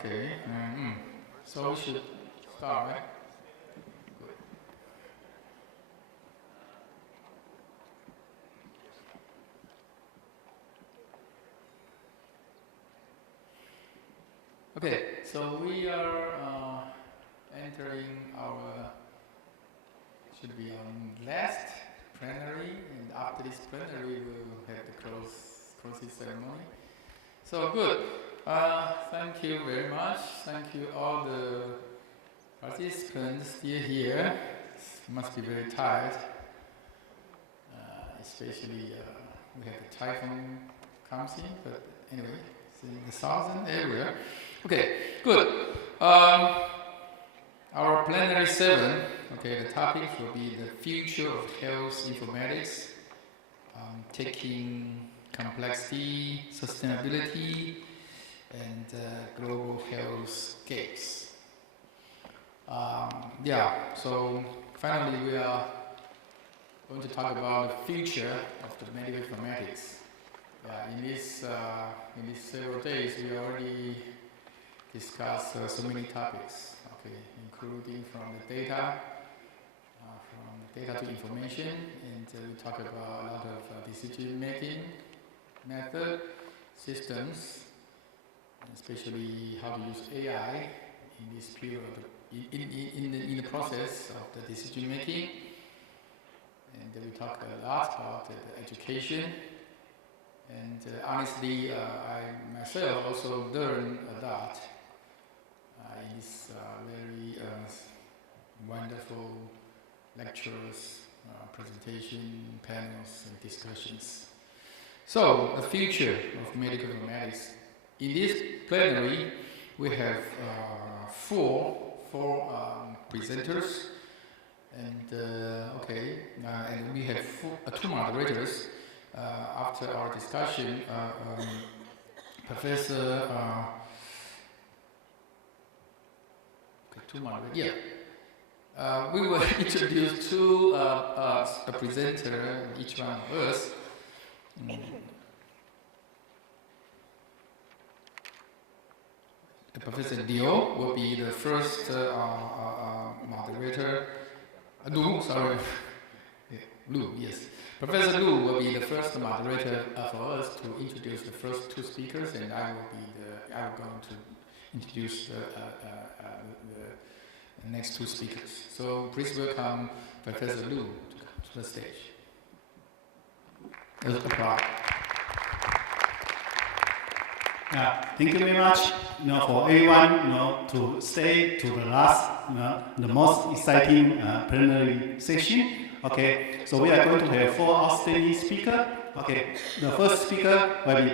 Okay. So we should start, right? Good. Okay, so we are entering our, should be our last plenary, and after this plenary we will have the closing ceremony. So good. Thank you very much. Thank you all the participants still here. Must be very tired, especially we have the typhoon comes in, but anyway, it's in the south and everywhere. Okay, good. Our plenary 7, okay, the topic will be the future of health informatics, taking complexity, sustainability, and global health scapes. So finally we are going to talk about the future of the medical informatics. In these several days we already discussed so many topics, okay, including from the data to information, and we talk about a lot of decision-making method, systems, especially how to use AI in this period, in the process of the decision-making. And we talk a lot about the education. And honestly, I myself also learned a lot in these very wonderful lectures, presentation, panels, and discussions. So, the future of medical informatics. In this plenary, we have four presenters, and and we have two moderators. After our discussion, Professor. Two moderators. Yeah. We will introduce two a presenter, each one of us. Professor Liu will be the first moderator. Lu, yes. Professor Lu will be the first moderator for us to introduce the first two speakers, and I'm going to introduce the next two speakers. So please welcome Professor Lu to the stage. Thank you very much, for everyone, to stay to the last, the most exciting plenary session. Okay, so we are going to have four outstanding speakers. Okay, the first speaker will be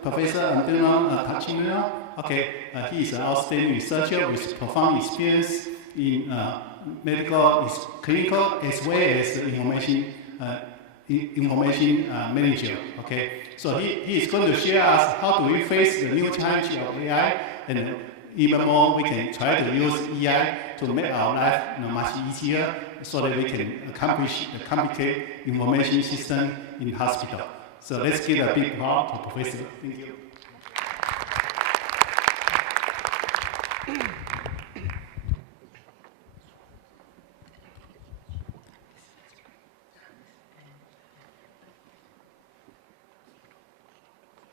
Professor Antonio Tachimino. Okay, he is an outstanding researcher with profound experience in medical, clinical, as well as information manager. Okay, so he is going to share us how do we face the new challenge of AI, and even more we can try to use AI to make our life much easier, so that we can accomplish the complicated information system in hospital. So let's give a big applause to Professor. Thank you.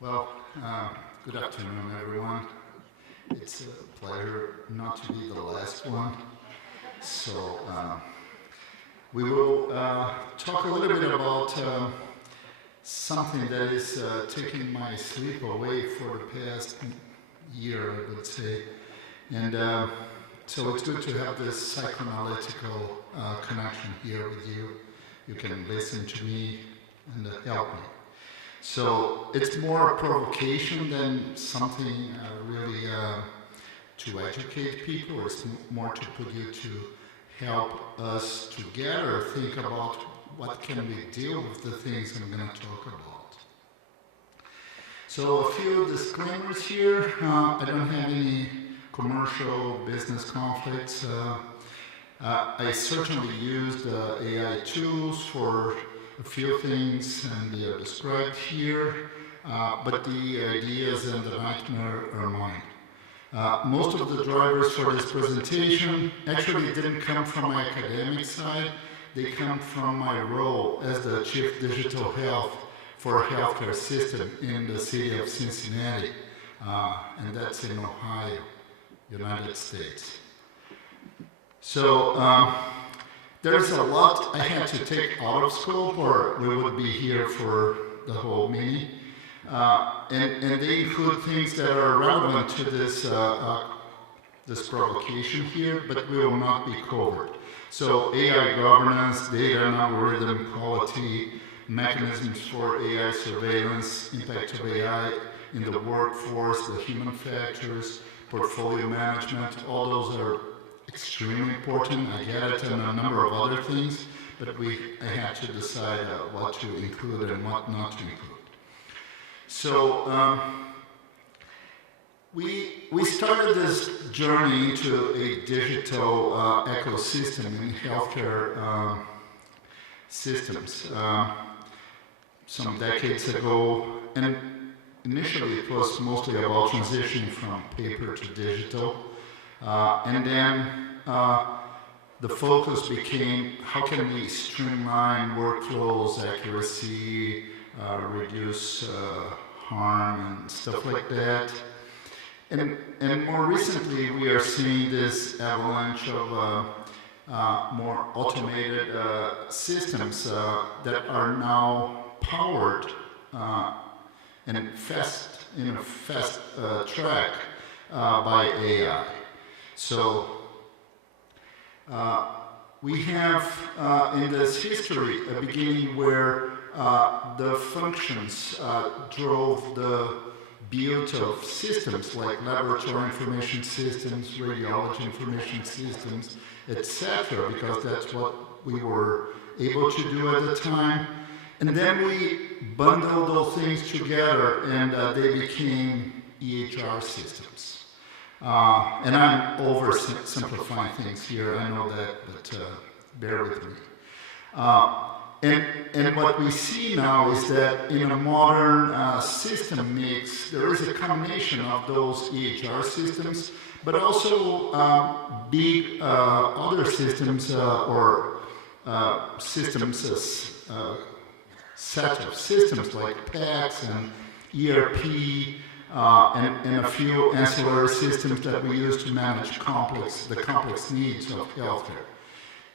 Well, good afternoon, everyone. It's a pleasure not to be the last one. So we will talk a little bit about something that is taking my sleep away for the past year, I would say. And so it's good to have this psychoanalytical connection here with you. You can listen to me and help me. So it's more a provocation than something really to educate people. It's more to put you to help us together think about what can we deal with the things I'm going to talk about. So a few disclaimers here. I don't have any commercial business conflicts. I certainly used AI tools for a few things, and they are described here, but the ideas and the nightmare are mine. Most of the drivers for this presentation actually didn't come from my academic side. They come from my role as the Chief Digital Health for a healthcare system in the city of Cincinnati, and that's in Ohio, United States. So there's a lot I had to take out of scope, or we would be here for the whole meeting. And they include things that are relevant to this, this provocation here, but we will not be covered. So AI governance, data and algorithm quality, mechanisms for AI surveillance, impact of AI in the workforce, the human factors, portfolio management, all those are extremely important. I get it, and a number of other things, but I had to decide what to include and what not to include. So we started this journey into a digital ecosystem in healthcare systems some decades ago, and initially it was mostly about transitioning from paper to digital, and then the focus became how can we streamline workflows, accuracy, reduce harm and stuff like that. And more recently, we are seeing this avalanche of more automated systems that are now powered in a fast track by AI. So we have in this history a beginning where the functions drove the build of systems like laboratory information systems, radiology information systems, etc., because that's what we were able to do at the time. And then we bundled those things together, and they became EHR systems. And I'm oversimplifying things here, I know that, but bear with me. And what we see now is that in a modern system mix, there is a combination of those EHR systems, but also big other systems or systems as set of systems like PACS and ERP and a few ancillary systems that we use to manage the complex needs of healthcare.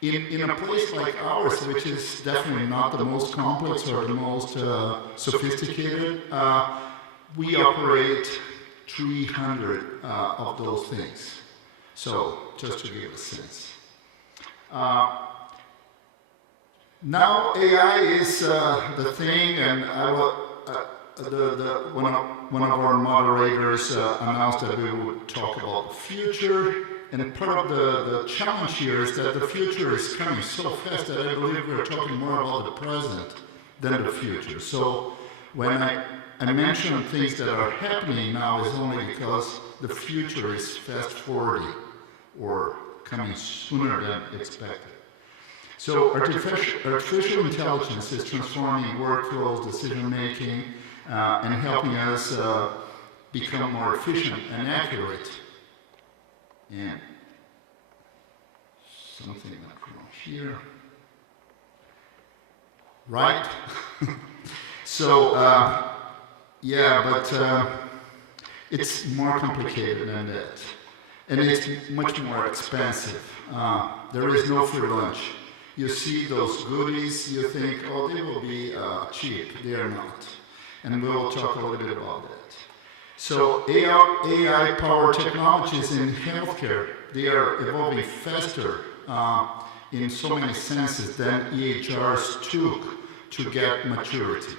In a place like ours, which is definitely not the most complex or the most sophisticated, we operate 300 of those things. So, just to give a sense. Now AI is the thing, and one of our moderators announced that we would talk about the future. And part of the challenge here is that the future is coming so fast that I believe we're talking more about the present than the future. So when I mention things that are happening now is only because the future is fast forwarding or coming sooner than expected. So artificial intelligence is transforming workflows, decision making, and helping us become more efficient and accurate. And something like from here, right? So, yeah, but it's more complicated than that. And it's much more expensive. There is no free lunch. You see those goodies, you think, oh, they will be cheap. They are not. And we will talk a little bit about that. So AI-powered technologies in healthcare, they are evolving faster in so many senses than EHRs took to get maturity.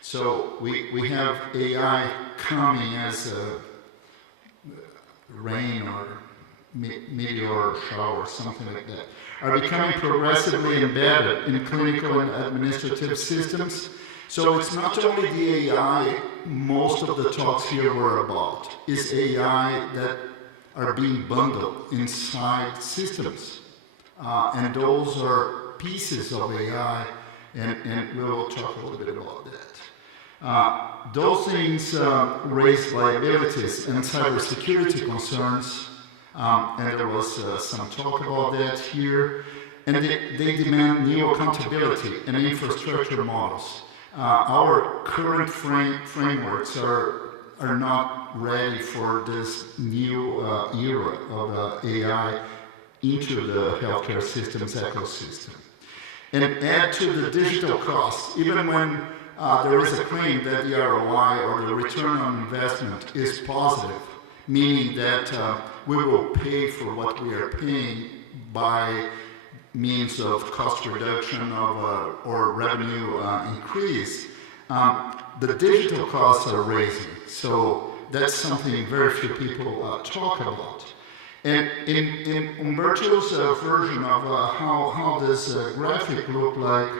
So we have AI coming as a rain or meteor or shower, something like that, are becoming progressively embedded in clinical and administrative systems. So it's not only the AI most of the talks here were about, is AI that are being bundled inside systems. And those are pieces of AI, and we will talk a little bit about that. Those things raise liabilities and cybersecurity concerns, and there was some talk about that here. And they demand new accountability and infrastructure models. Our current frameworks are not ready for this new era of AI into the healthcare systems ecosystem. And add to the digital costs, even when there is a claim that the ROI or the return on investment is positive, meaning that we will pay for what we are paying by means of cost reduction or revenue increase, the digital costs are raising. So that's something very few people talk about. And in Umberto's version of how this graphic looked like,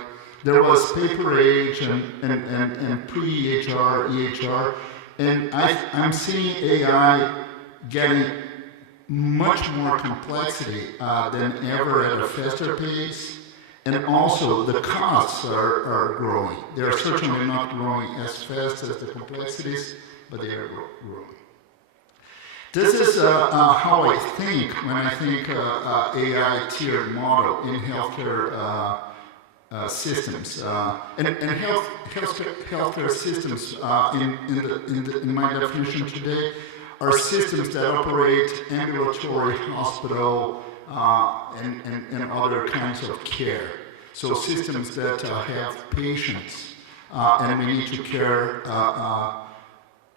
there was paper age and pre-EHR, EHR, and I'm seeing AI getting much more complexity than ever at a faster pace, and also the costs are growing. They are certainly not growing as fast as the complexities, but they are growing. This is how I think when I think AI tiered model in healthcare systems. And healthcare systems, in my definition today, are systems that operate ambulatory, hospital, and other kinds of care. So systems that have patients, and we need to care.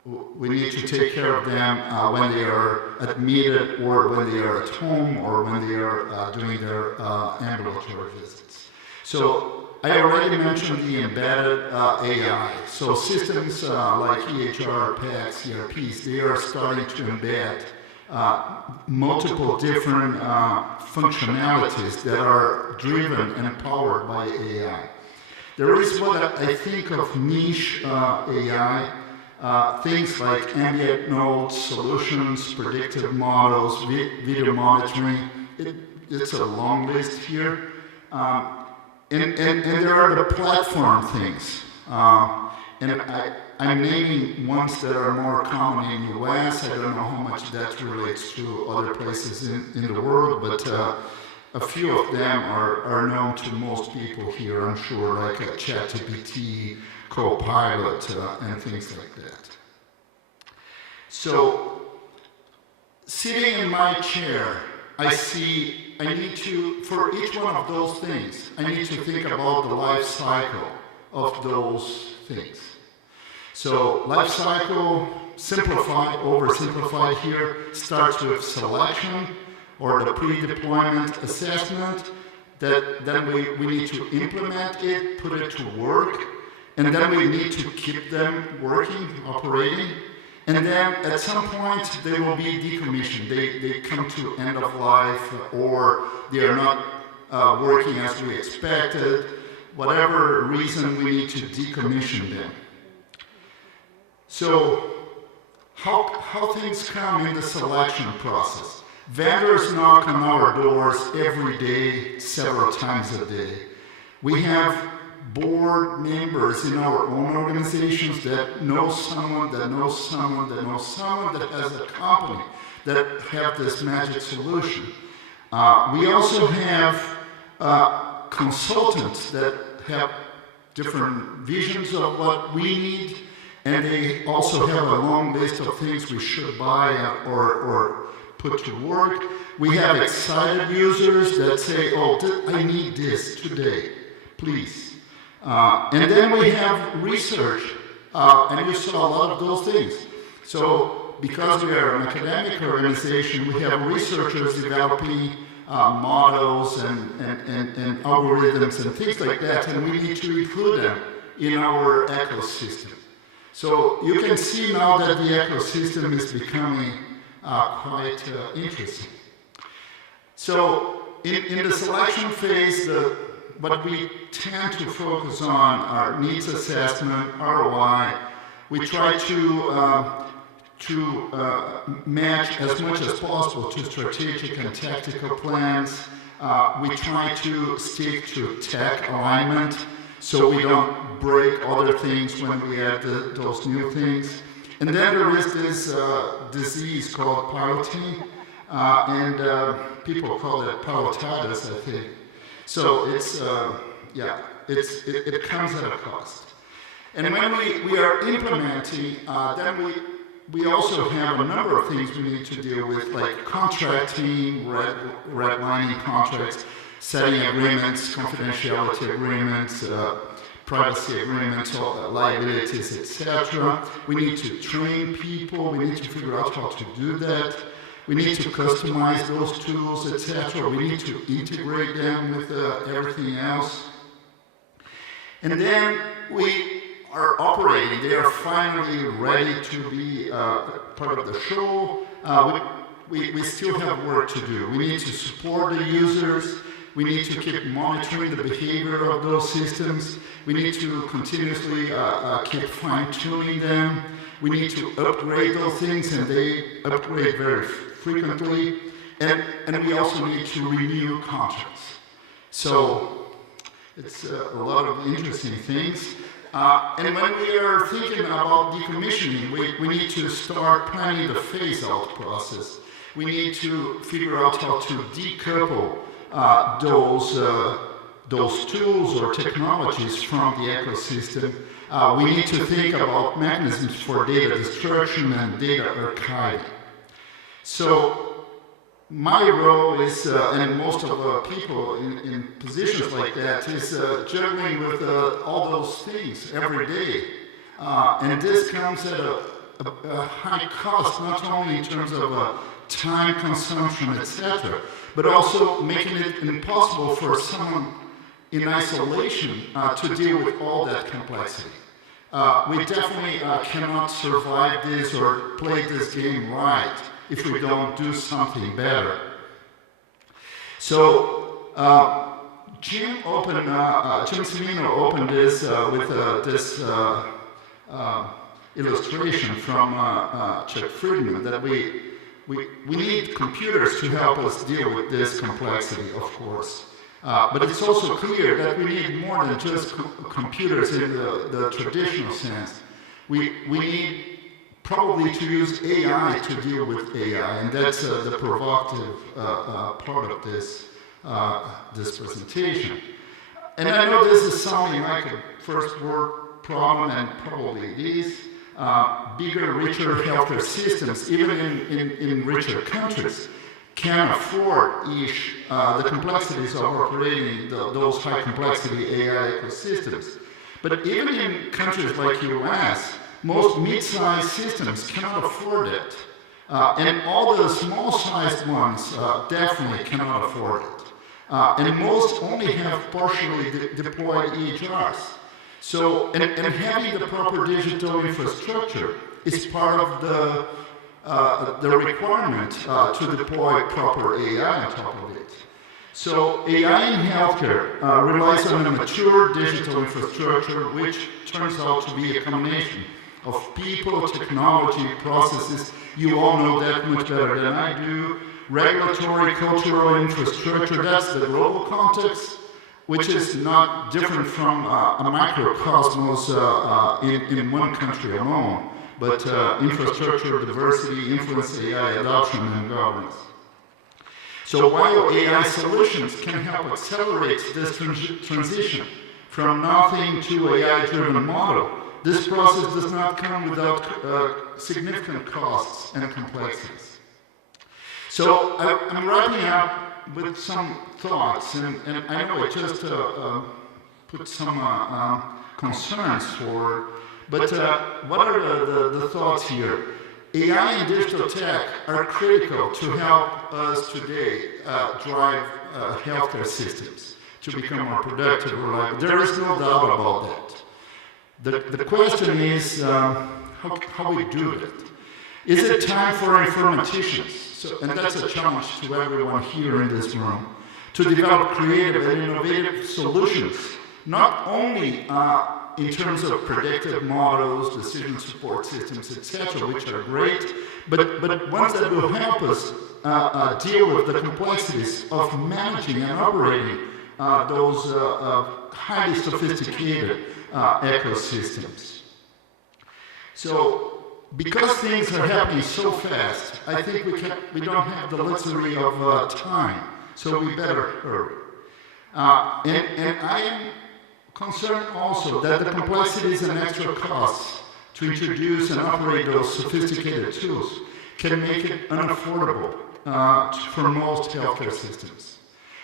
We need to take care of them when they are admitted, or when they are at home, or when they are doing their ambulatory visits. So I already mentioned the embedded AI. So systems like EHR, PACS, ERPs, they are starting to embed multiple different functionalities that are driven and powered by AI. There is what I think of niche AI, things like ambient nodes, solutions, predictive models, video monitoring. It's a long list here. And there are the platform things. And I'm naming ones that are more common in the US. I don't know how much that relates to other places in the world, but a few of them are known to most people here, I'm sure, like ChatGPT, Copilot, and things like that. So, sitting in my chair, I need to, for each one of those things, I need to think about the life cycle of those things. So, life cycle, simplified, oversimplified here, starts with selection, or the pre-deployment assessment, that then we need to implement it, put it to work, and then we need to keep them working, operating, and then at some point they will be decommissioned. They come to end of life, or they are not working as we expected, whatever reason we need to decommission them. So how things come in the selection process? Vendors knock on our doors every day, several times a day. We have board members in our own organizations that know someone, that knows someone, that knows someone that has a company that have this magic solution. We also have consultants that have different visions of what we need, and they also have a long list of things we should buy or put to work. We have excited users that say, oh, I need this today, please. And then we have research, and you saw a lot of those things. So because we are an academic organization, we have researchers developing models and algorithms and things like that, and we need to include them in our ecosystem. So you can see now that the ecosystem is becoming quite interesting. So in the selection phase, what we tend to focus on are needs assessment, ROI. We try to match as much as possible to strategic and tactical plans. We try to stick to tech alignment. so we don't break other things when we add those new things. And then there is this disease called piloting, and people call it pilotitis, I think. So it's, it comes at a cost. And when we are implementing, then we also have a number of things we need to deal with, like contracting, redlining contracts, setting agreements, confidentiality agreements, privacy agreements, liabilities, etc. We need to train people. We need to figure out how to do that. We need to customize those tools, etc. We need to integrate them with everything else. And then we are operating. They are finally ready to be part of the show. We still have work to do. We need to support the users. We need to keep monitoring the behavior of those systems. We need to continuously keep fine-tuning them. We need to upgrade those things, and they upgrade very frequently. And we also need to renew contracts. So it's a lot of interesting things. And when we are thinking about decommissioning, we need to start planning the phase-out process. We need to figure out how to decouple those tools or technologies from the ecosystem. We need to think about mechanisms for data destruction and data archiving. So my role is, and most of people in positions like that, is juggling with all those things every day. And this comes at a high cost, not only in terms of time consumption, etc., but also making it impossible for someone in isolation to deal with all that complexity. We definitely cannot survive this or play this game right if we don't do something better. So Jim Cimino opened this with this illustration from Chuck Friedman that we need computers to help us deal with this complexity, of course. But it's also clear that we need more than just computers in the traditional sense. We need probably to use AI to deal with AI, and that's the provocative part of this presentation. And I know this is sounding like a first world problem, and probably it is. Bigger, richer healthcare systems, even in richer countries, can afford the complexities of operating those high complexity AI ecosystems. But even in countries like the US, most mid-sized systems cannot afford it. And all the small-sized ones definitely cannot afford it. And most only have partially deployed EHRs. So, and having the proper digital infrastructure is part of the requirement to deploy proper AI on top of it. So AI in healthcare relies on a mature digital infrastructure, which turns out to be a combination of people, technology, processes. You all know that much better than I do. Regulatory, cultural infrastructure, that's the global context, which is not different from a microcosmos in one country alone, but infrastructure, diversity, influence, AI adoption, and governance. So while AI solutions can help accelerate this transition from nothing to AI-driven model, this process does not come without significant costs and complexities. So I'm wrapping up with some thoughts, and I know I just put some concerns forward, but what are the thoughts here? AI and digital tech are critical to help us today drive healthcare systems to become more productive, reliable. There is no doubt about that. The question is how we do it. Is it time for informaticians? So, and that's a challenge to everyone here in this room, to develop creative and innovative solutions, not only in terms of predictive models, decision support systems, etc., which are great, but ones that will help us deal with the complexities of managing and operating those highly sophisticated ecosystems. So, because things are happening so fast, I think we don't have the luxury of time, so we better hurry. And I am concerned also that the complexities and extra costs to introduce and operate those sophisticated tools can make it unaffordable for most healthcare systems.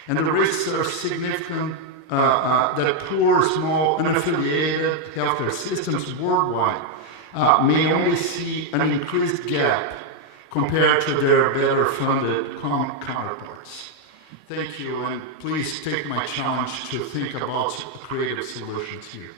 And the risks are significant that poor, small, unaffiliated healthcare systems worldwide may only see an increased gap compared to their better funded counterparts. Thank you, and please take my challenge to think about creative solutions here.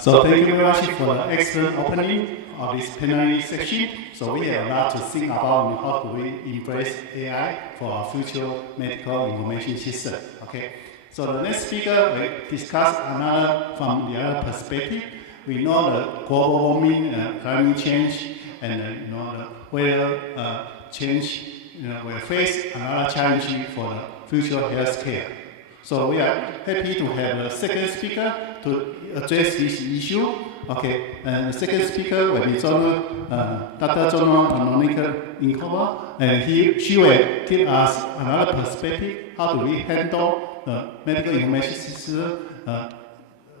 So thank you very much for the excellent opening of this plenary section. So we have a lot to think about how do we embrace AI for our future medical information system. Okay. So the next speaker will discuss another from the other perspective. We know the global warming, climate change, and the weather change will face another challenge for the future healthcare. So we are happy to have the second speaker to address this issue. Okay, and the second speaker will be Dr. Jono Anonika Inkova, and she will give us another perspective. How do we handle the medical information system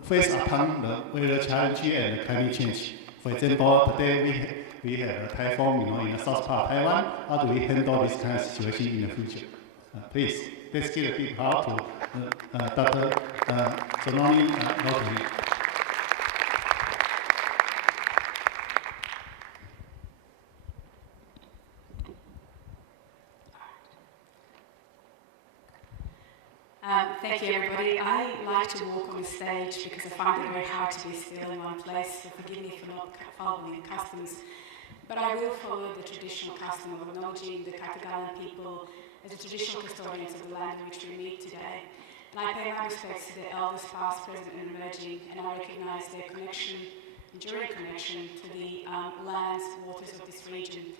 faced upon the weather challenge and the climate change? For example, today we have a typhoon, in the south part of Taiwan. How do we handle this kind of situation in the future? Please, let's give a big help to Dr. Jono Anonika. Thank you, everybody. I like to walk on the stage because I find it very hard to be still in one place, so forgive me for not following the customs. But I will follow the traditional custom of acknowledging the Katagalan people as the traditional custodians of the land in which we meet today. And I pay my respects to the elders past, present and emerging, and I recognise their connection, enduring connection, to the lands, waters of this region.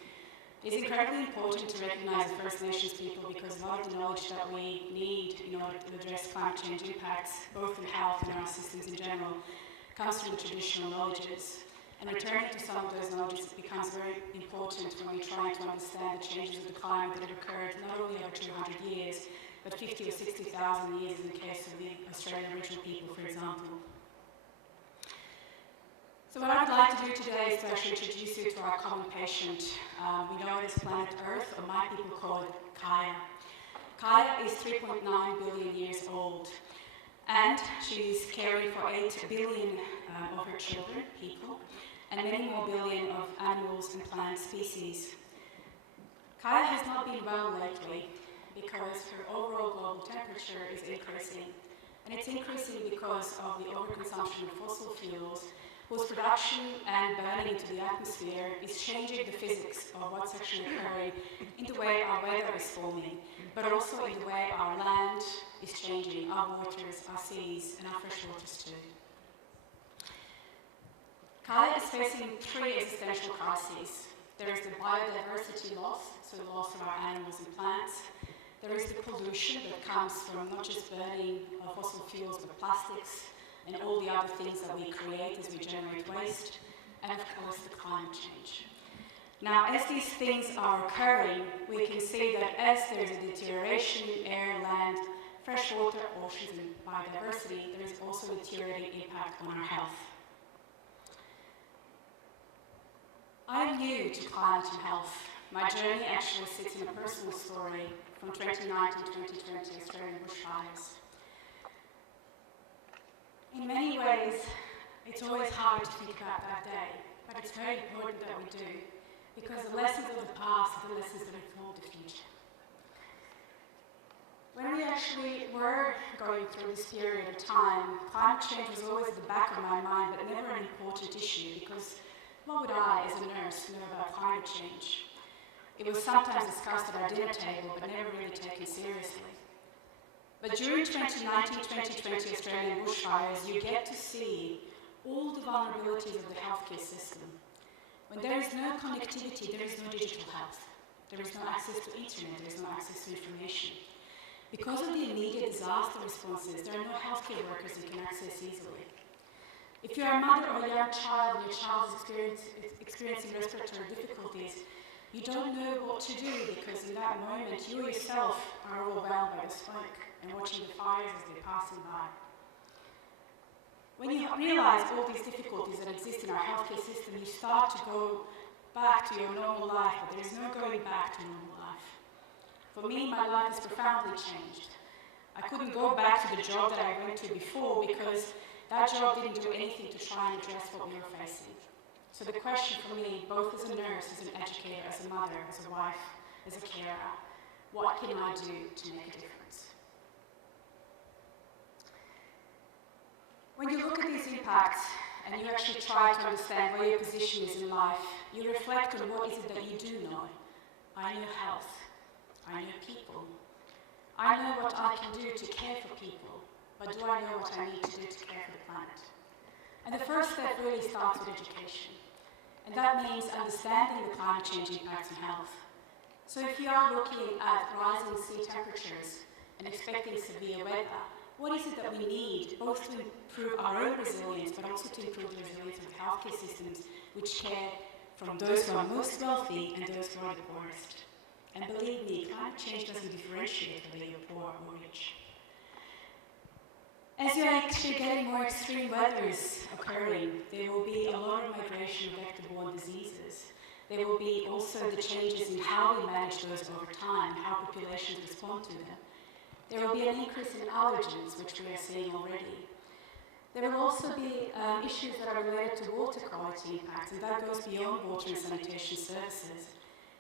It's incredibly important to recognise the First Nations people because a lot of the knowledge that we need in order to address climate change impacts, both in health and our systems in general, comes from the traditional knowledges. And returning to some of those knowledges becomes very important when we're trying to understand the changes of the climate that have occurred not only over 200 years, but 50 or 60,000 years in the case of the Australian Aboriginal people, for example. So what I'd like to do today is to actually introduce you to our common patient. We know it as planet Earth, or my people call it Kaya. Kaya is 3.9 billion years old, and she's caring for 8 billion of her children, people, and many more billion of animals and plant species. Kaya has not been well lately because her overall global temperature is increasing, and it's increasing because of the overconsumption of fossil fuels, whose production and burning into the atmosphere is changing the physics of what's actually occurring in the way our weather is forming, but also in the way our land is changing, our waters, our seas, and our fresh waters too. Kaya is facing 3 existential crises. There is the biodiversity loss, so the loss of our animals and plants. There is the pollution that comes from not just burning of fossil fuels, but plastics, and all the other things that we create as we generate waste, and of course the climate change. Now, as these things are occurring, we can see that as there's a deterioration in air, land, fresh water, oceans, and biodiversity, there is also a deteriorating impact on our health. I'm new to climate and health. My journey actually sits in a personal story from 2019 to 2020 Australian bushfires. In many ways, it's always hard to think about that day, but it's very important that we do, because the lessons of the past are the lessons that inform the future. When we actually were going through this period of time, climate change was always at the back of my mind, but never an important issue, because what would I, as a nurse, know about climate change? It was sometimes discussed at our dinner table, but never really taken seriously. But during 2019-2020 Australian bushfires, you get to see all the vulnerabilities of the healthcare system. When there is no connectivity, there is no digital health. There is no access to internet, there is no access to information. Because of the immediate disaster responses, there are no healthcare workers you can access easily. If you're a mother of a young child and your child is experiencing respiratory difficulties, you don't know what to do because in that moment you yourself are overwhelmed by the smoke and watching the fires as they're passing by. When you realize all these difficulties that exist in our healthcare system, you start to go back to your normal life, but there is no going back to normal life. For me, my life has profoundly changed. I couldn't go back to the job that I went to before because that job didn't do anything to try and address what we were facing. So the question for me, both as a nurse, as an educator, as a mother, as a wife, as a carer, what can I do to make a difference? When you look at these impacts and you actually try to understand where your position is in life, you reflect on what is it that you do know. I know health. I know people. I know what I can do to care for people, but do I know what I need to do to care for the planet? And the first step really starts with education. And that means understanding the climate change impacts on health. So if you are looking at rising sea temperatures and expecting severe weather, what is it that we need, both to improve our own resilience, but also to improve the resilience of healthcare systems, which care from those who are most wealthy and those who are the poorest? And believe me, climate change doesn't differentiate whether you're poor or rich. As you're actually getting more extreme weather is occurring, there will be a lot of migration of vector-borne diseases. There will be also the changes in how we manage those over time, how populations respond to them. There will be an increase in allergens, which we are seeing already. There will also be issues that are related to water quality impacts, and that goes beyond water and sanitation services.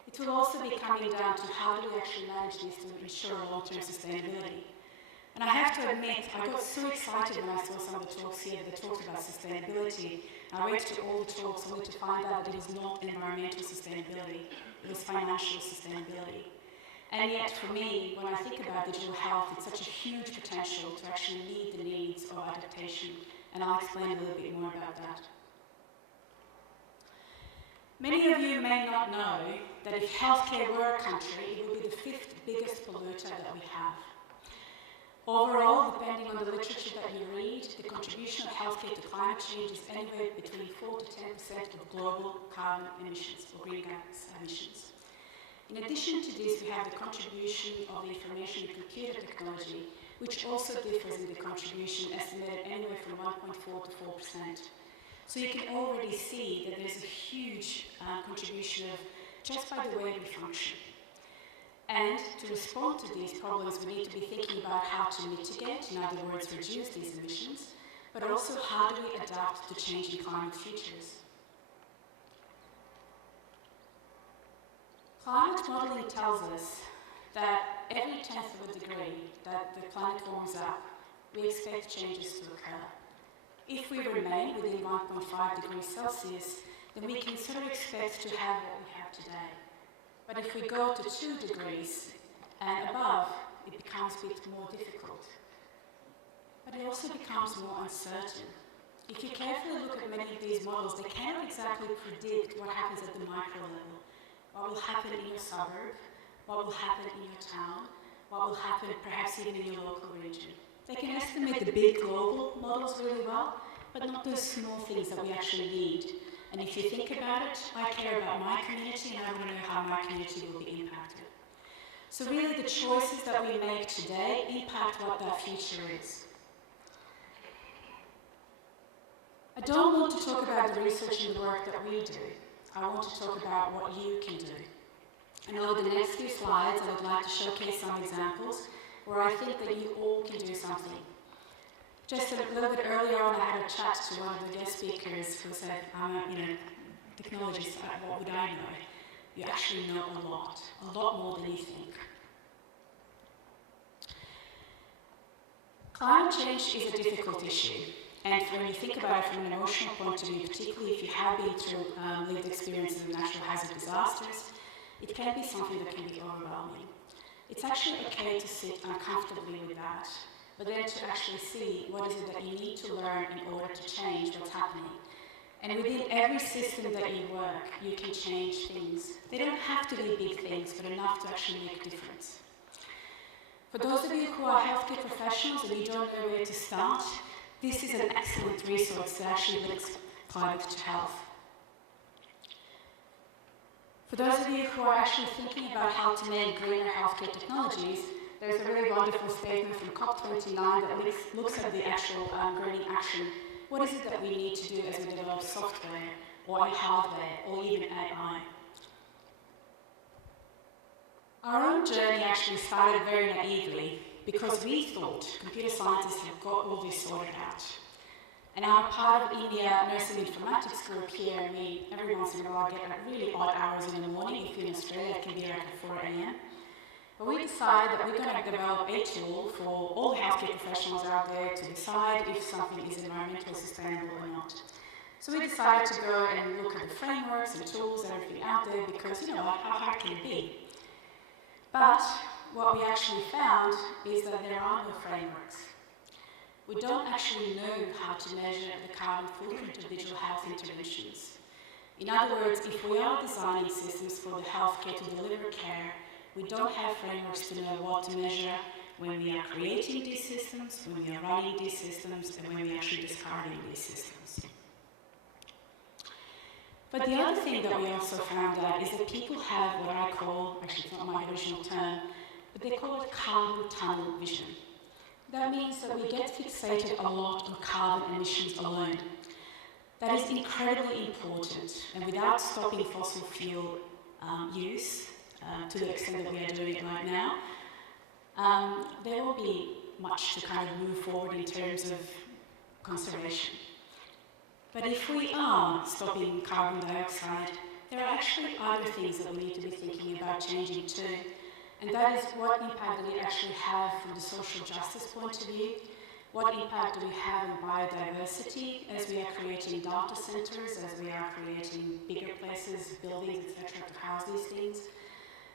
It will also be coming down to how do we actually manage this to ensure long-term sustainability. And I have to admit, I got so excited when I saw some of the talks here that talked about sustainability. I went to all the talks only to find out that it was not environmental sustainability, it was financial sustainability. And yet, for me, when I think about digital health, it's such a huge potential to actually meet the needs of adaptation, and I'll explain a little bit more about that. Many of you may not know that if healthcare were a country, it would be the 5th biggest polluter that we have. Overall, depending on the literature that you read, the contribution of healthcare to climate change is anywhere between 4 to 10% of global carbon emissions, or greenhouse emissions. In addition to this, we have the contribution of the information and computer technology, which also differs in the contribution, estimated anywhere from 1.4 to 4%. So you can already see that there's a huge contribution of just by the way we function. And to respond to these problems, we need to be thinking about how to mitigate, in other words, reduce these emissions, but also how do we adapt to changing climate futures. Climate modeling tells us that every 1/10 of a degree that the planet warms up, we expect changes to occur. If we remain within 1.5 degrees Celsius, then we can sort of expect to have what we have today. But if we go to 2 degrees and above, it becomes a bit more difficult. But it also becomes more uncertain. If you carefully look at many of these models, they cannot exactly predict what happens at the micro level. What will happen in your suburb, what will happen in your town, what will happen perhaps even in your local region. They can estimate the big global models really well, but not those small things that we actually need. And if you think about it, I care about my community and I want to know how my community will be impacted. So really the choices that we make today impact what that future is. I don't want to talk about the research and the work that we do. I want to talk about what you can do. And over the next few slides, I would like to showcase some examples where I think that you all can do something. Just a little bit earlier on, I had a chat to one of the guest speakers who said, technologists, what would I know? You actually know a lot more than you think. Climate change is a difficult issue. And when you think about it from an emotional point of view, particularly if you have been through lived experiences of natural hazard disasters, it can be something that can be overwhelming. It's actually okay to sit uncomfortably with that. but then to actually see what is it that you need to learn in order to change what's happening. And within every system that you work, you can change things. They don't have to be big things, but enough to actually make a difference. For those of you who are healthcare professionals and you don't know where to start, this is an excellent resource that actually links climate to health. For those of you who are actually thinking about how to make greener healthcare technologies, there's a really wonderful statement from COP29 that looks at the actual greening action. What is it that we need to do as we develop software, or hardware, or even AI? Our own journey actually started very naively because we thought computer scientists had got all this sorted out. And I'm part of India Nursing Informatics group here, and we every once in a while get really odd hours in the morning. If you're in Australia, it can be like at 4 a.m. But we decided that we're going to develop a tool for all healthcare professionals out there to decide if something is environmentally sustainable or not. So we decided to go and look at the frameworks and tools and everything out there because, you know, how hard can it be? But what we actually found is that there are no frameworks. We don't actually know how to measure the carbon footprint of digital health interventions. In other words, if we are designing systems for the healthcare to deliver care, we don't have frameworks to know what to measure when we are creating these systems, when we are running these systems, and when we are actually discarding these systems. But the other thing that we also found out is that people have what I call, actually it's not my original term, but they call it carbon tunnel vision. That means that we get fixated a lot on carbon emissions alone. That is incredibly important, and without stopping fossil fuel use, to the extent that we are doing it right now, there won't be much to kind of move forward in terms of conservation. But if we are stopping carbon dioxide, there are actually other things that we need to be thinking about changing too. And that is what impact do we actually have from the social justice point of view? What impact do we have on biodiversity as we are creating data centers, as we are creating bigger places, buildings, etc. to house these things?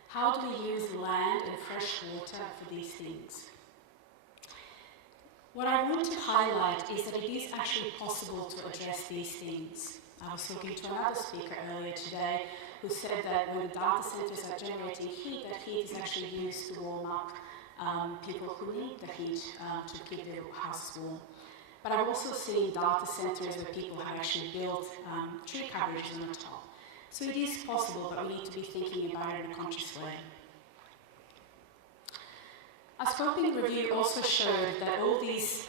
How do we use land and fresh water for these things? What I want to highlight is that it is actually possible to address these things. I was talking to another speaker earlier today who said that when the data centers are generating heat, that heat is actually used to warm up people who need the heat to keep their houses warm. But I've also seen data centers where people have actually built tree coverage on the top. So it is possible, but we need to be thinking about it in a conscious way. Our scoping review also showed that all these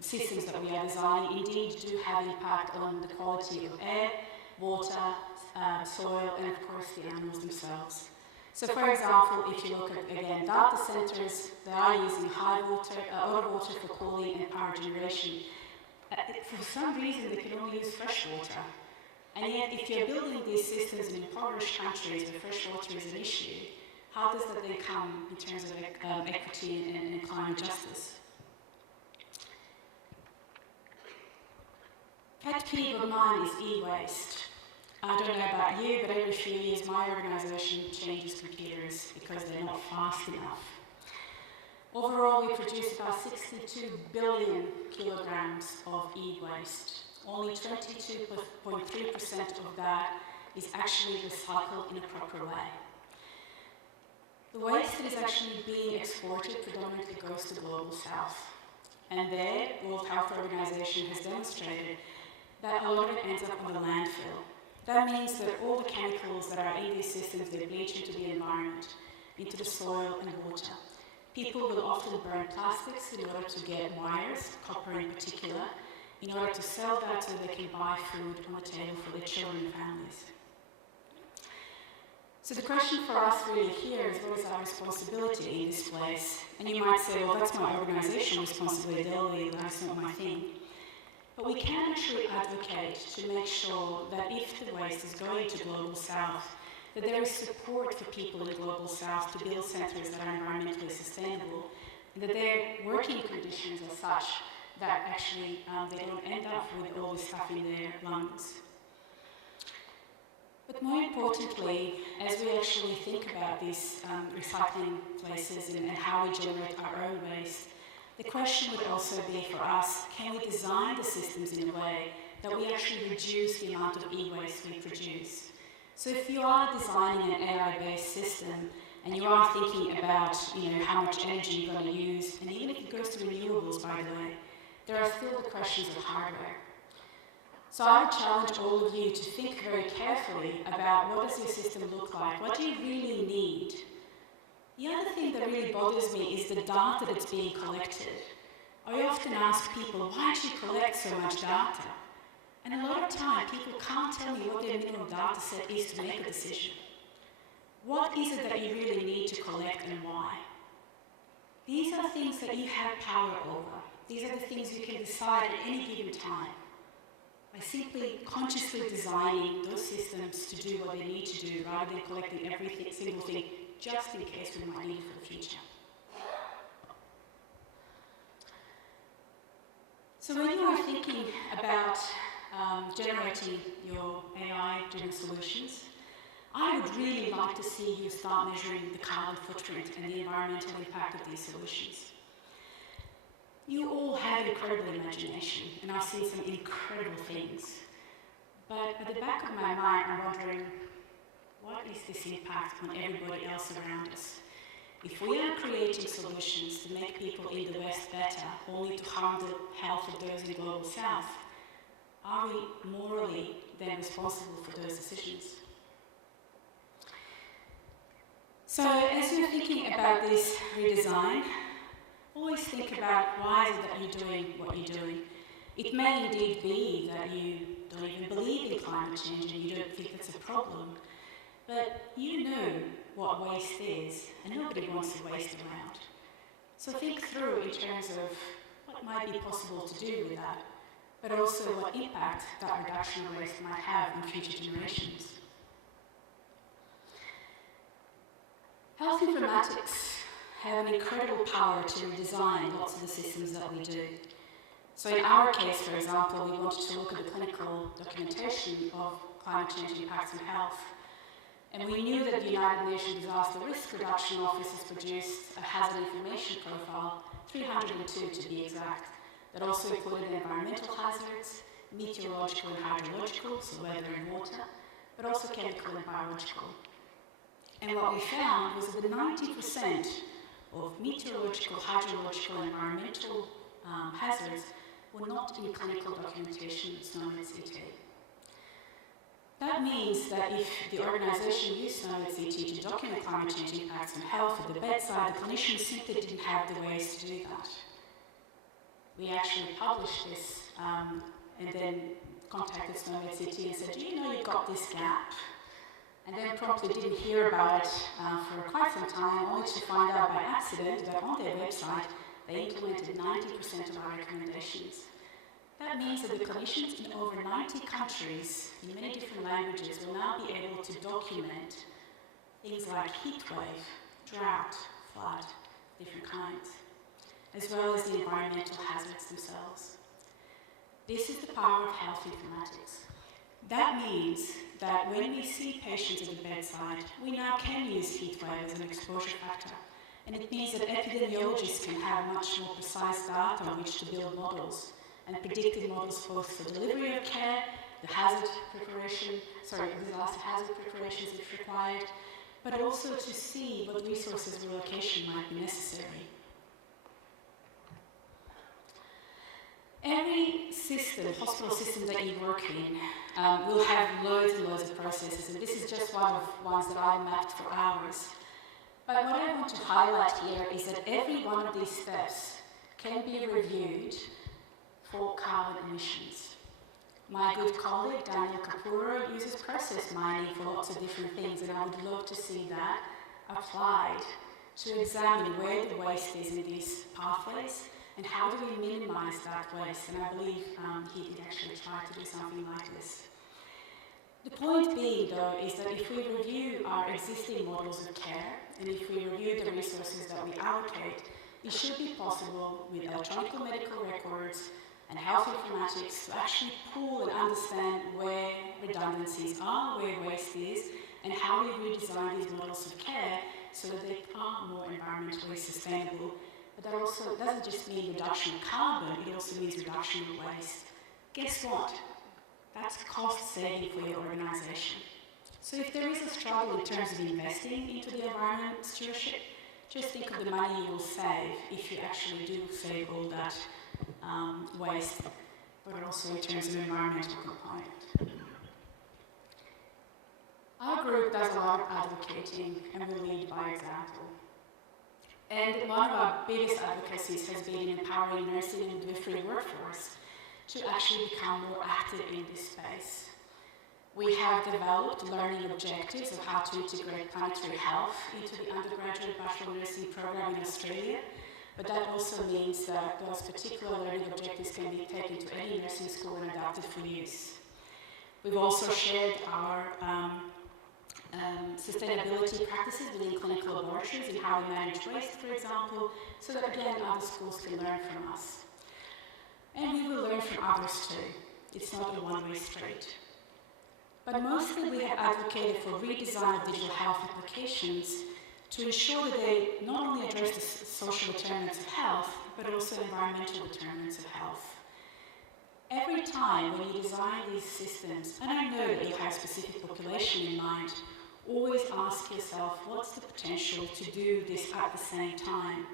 systems that we are designing indeed do have impact on the quality of air, water, soil, and of course the animals themselves. So for example, if you look at, again, data centers, they are using high water, a lot of water for cooling and power generation. For some reason, they can only use fresh water. And yet, if you're building these systems in impoverished countries where fresh water is an issue, how does that then come in terms of equity and climate justice? Pet peeve of mine is e-waste. I don't know about you, but every few years my organisation changes computers because they're not fast enough. Overall, we produce about 62 billion kilograms of e-waste. Only 22.3% of that is actually recycled in a proper way. The waste that is actually being exported predominantly goes to Global South. And there, the World Health Organization has demonstrated that a lot of it ends up on the landfill. That means that all the chemicals that are in these systems, they bleach into the environment, into the soil and water. People will often burn plastics in order to get wires, copper in particular, in order to sell that so they can buy food on the table for their children and families. So the question for us really here is, what is our responsibility in this place? And you might say, well, that's my organizational responsibility, that's not my thing. But we can actually advocate to make sure that if the waste is going to Global South, that there is support for people in Global South to build centres that are environmentally sustainable, and that their working conditions are such that actually they don't end up with all this stuff in their lungs. But more importantly, as we actually think about these recycling places and how we generate our own waste, the question would also be for us, can we design the systems in a way that we actually reduce the amount of e-waste we produce? So if you are designing an AI-based system and you are thinking about how much energy you're going to use, and even if it goes to renewables, by the way, there are still the questions of hardware. So I would challenge all of you to think very carefully about what does your system look like, what do you really need? The other thing that really bothers me is the data that's being collected. I often ask people, why do you collect so much data? And a lot of time, people can't tell me what their minimum data set is to make a decision. What is it that you really need to collect and why? These are things that you have power over. These are the things you can decide at any given time. By simply consciously designing those systems to do what they need to do rather than collecting every single thing just in case we might need it for the future. So when you are thinking about generating your AI-driven solutions, I would really like to see you start measuring the carbon footprint and the environmental impact of these solutions. You all have incredible imagination, and I've seen some incredible things. But at the back of my mind, I'm wondering, what is this impact on everybody else around us? If we are creating solutions to make people in the West better, only to harm the health of those in the global South, are we morally then responsible for those decisions? So as you're thinking about this redesign, always think about why is it that you're doing what you're doing. It may indeed be that you don't even believe in climate change and you don't think it's a problem, but you know what waste is, and nobody wants to waste around. So think through in terms of what might be possible to do with that, but also what impact that reduction of waste might have on future generations. Health informatics have an incredible power to redesign lots of the systems that we do. So in our case, for example, we wanted to look at the clinical documentation of climate change impacts on health. And we knew that the United Nations Disaster Risk Reduction Office has produced a hazard information profile, 302 to be exact, that also included environmental hazards, meteorological and hydrological, so weather and water, but also chemical and biological. And what we found was that 90% of meteorological, hydrological, and environmental hazards were not in clinical documentation SNOMED CT. That means that if the organisation used SNOMED CT to document climate change impacts on health at the bedside, the clinicians simply didn't have the ways to do that. We actually published this and then contacted SNOMED CT and said, do you know you've got this gap? And then promptly didn't hear about it for quite some time, only to find out by accident that on their website they implemented 90% of our recommendations. That means that the clinicians in over 90 countries, in many different languages, will now be able to document things like heat wave, drought, flood, different kinds, as well as the environmental hazards themselves. This is the power of health informatics. That means that when we see patients at the bedside, we now can use heat wave as an exposure factor. And it means that epidemiologists can have much more precise data on which to build models and predictive models both for delivery of care, the disaster hazard preparations if required, but also to see what resources relocation might be necessary. Every system, hospital system that you work in, will have loads and loads of processes, and this is just one of the ones that I mapped for hours. But what I want to highlight here is that every one of these steps can be reviewed for carbon emissions. My good colleague Daniel Kapuro uses process mining for lots of different things, and I would love to see that applied to examine where the waste is in these pathways and how do we minimize that waste. And I believe he did actually try to do something like this. The point being, though, is that if we review our existing models of care and if we review the resources that we allocate, it should be possible with electronic medical records and health informatics to actually pool and understand where redundancies are, where waste is, and how we redesign these models of care so that they are more environmentally sustainable. But that also doesn't just mean reduction of carbon, it also means reduction of waste. Guess what? That's cost saving for your organisation. So if there is a struggle in terms of investing into the environment stewardship, just think of the money you will save if you actually do save all that waste, but also in terms of environmental component. Our group does a lot of advocating and we lead by example. And one of our biggest advocacies has been empowering nursing and midwifery workforce to actually become more active in this space. We have developed learning objectives of how to integrate planetary health into the undergraduate bachelor nursing program in Australia, but that also means that those particular learning objectives can be taken to any nursing school and adapted for use. We've also shared our sustainability practices within clinical laboratories and how we manage waste, for example, so that again other schools can learn from us. And we will learn from others too. It's not a one-way street. But mostly we have advocated for redesign of digital health applications to ensure that they not only address the social determinants of health, but also environmental determinants of health. Every time when you design these systems, and I know that you have a specific population in mind, always ask yourself, what's the potential to do this at the same time?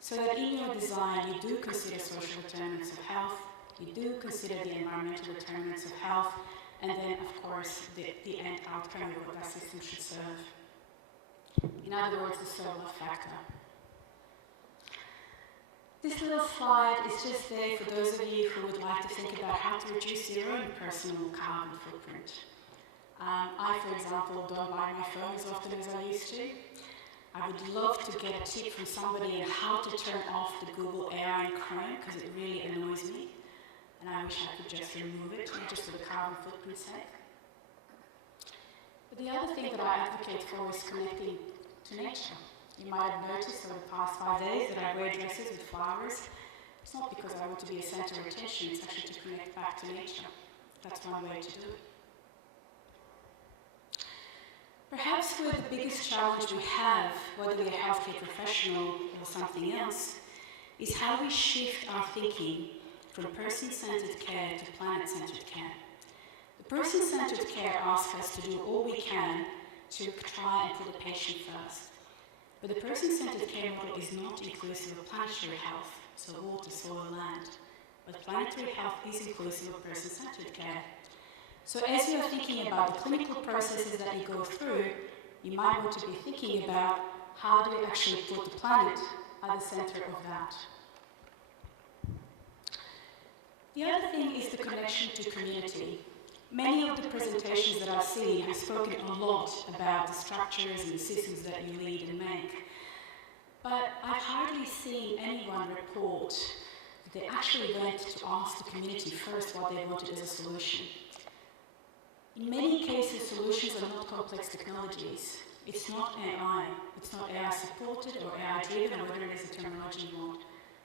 So that in your design you do consider social determinants of health, you do consider the environmental determinants of health, and then, of course, the end outcome of what that system should serve. In other words, the solar factor. This little slide is just there for those of you who would like to think about how to reduce your own personal carbon footprint. I, for example, don't buy my phone as often as I used to. I would love to get a tip from somebody on how to turn off the Google AI in Chrome, because it really annoys me. And I wish I could just remove it, just for the carbon footprint's sake. But the other thing that I advocate for is connecting to nature. You might have noticed over the past 5 days that I wear dresses with flowers. It's not because I want to be a centre of attention, it's actually to connect back to nature. That's one way to do it. Perhaps where the biggest challenge we have, whether we're a healthcare professional or something else, is how we shift our thinking from person-centred care to planet-centred care. The person-centred care asks us to do all we can to try and put the patient first. But the person-centred care model is not inclusive of planetary health, so water, soil, land. But planetary health is inclusive of person-centred care. So as you are thinking about the clinical processes that you go through, you might want to be thinking about how do we actually put the planet at the centre of that. The other thing is the connection to community. Many of the presentations that I've seen have spoken a lot about the structures and the systems that you lead and make. But I've hardly seen anyone report that they actually went to ask the community first what they wanted as a solution. In many cases, solutions are not complex technologies. It's not AI. It's not AI supported or AI driven, or whatever it is the terminology you want.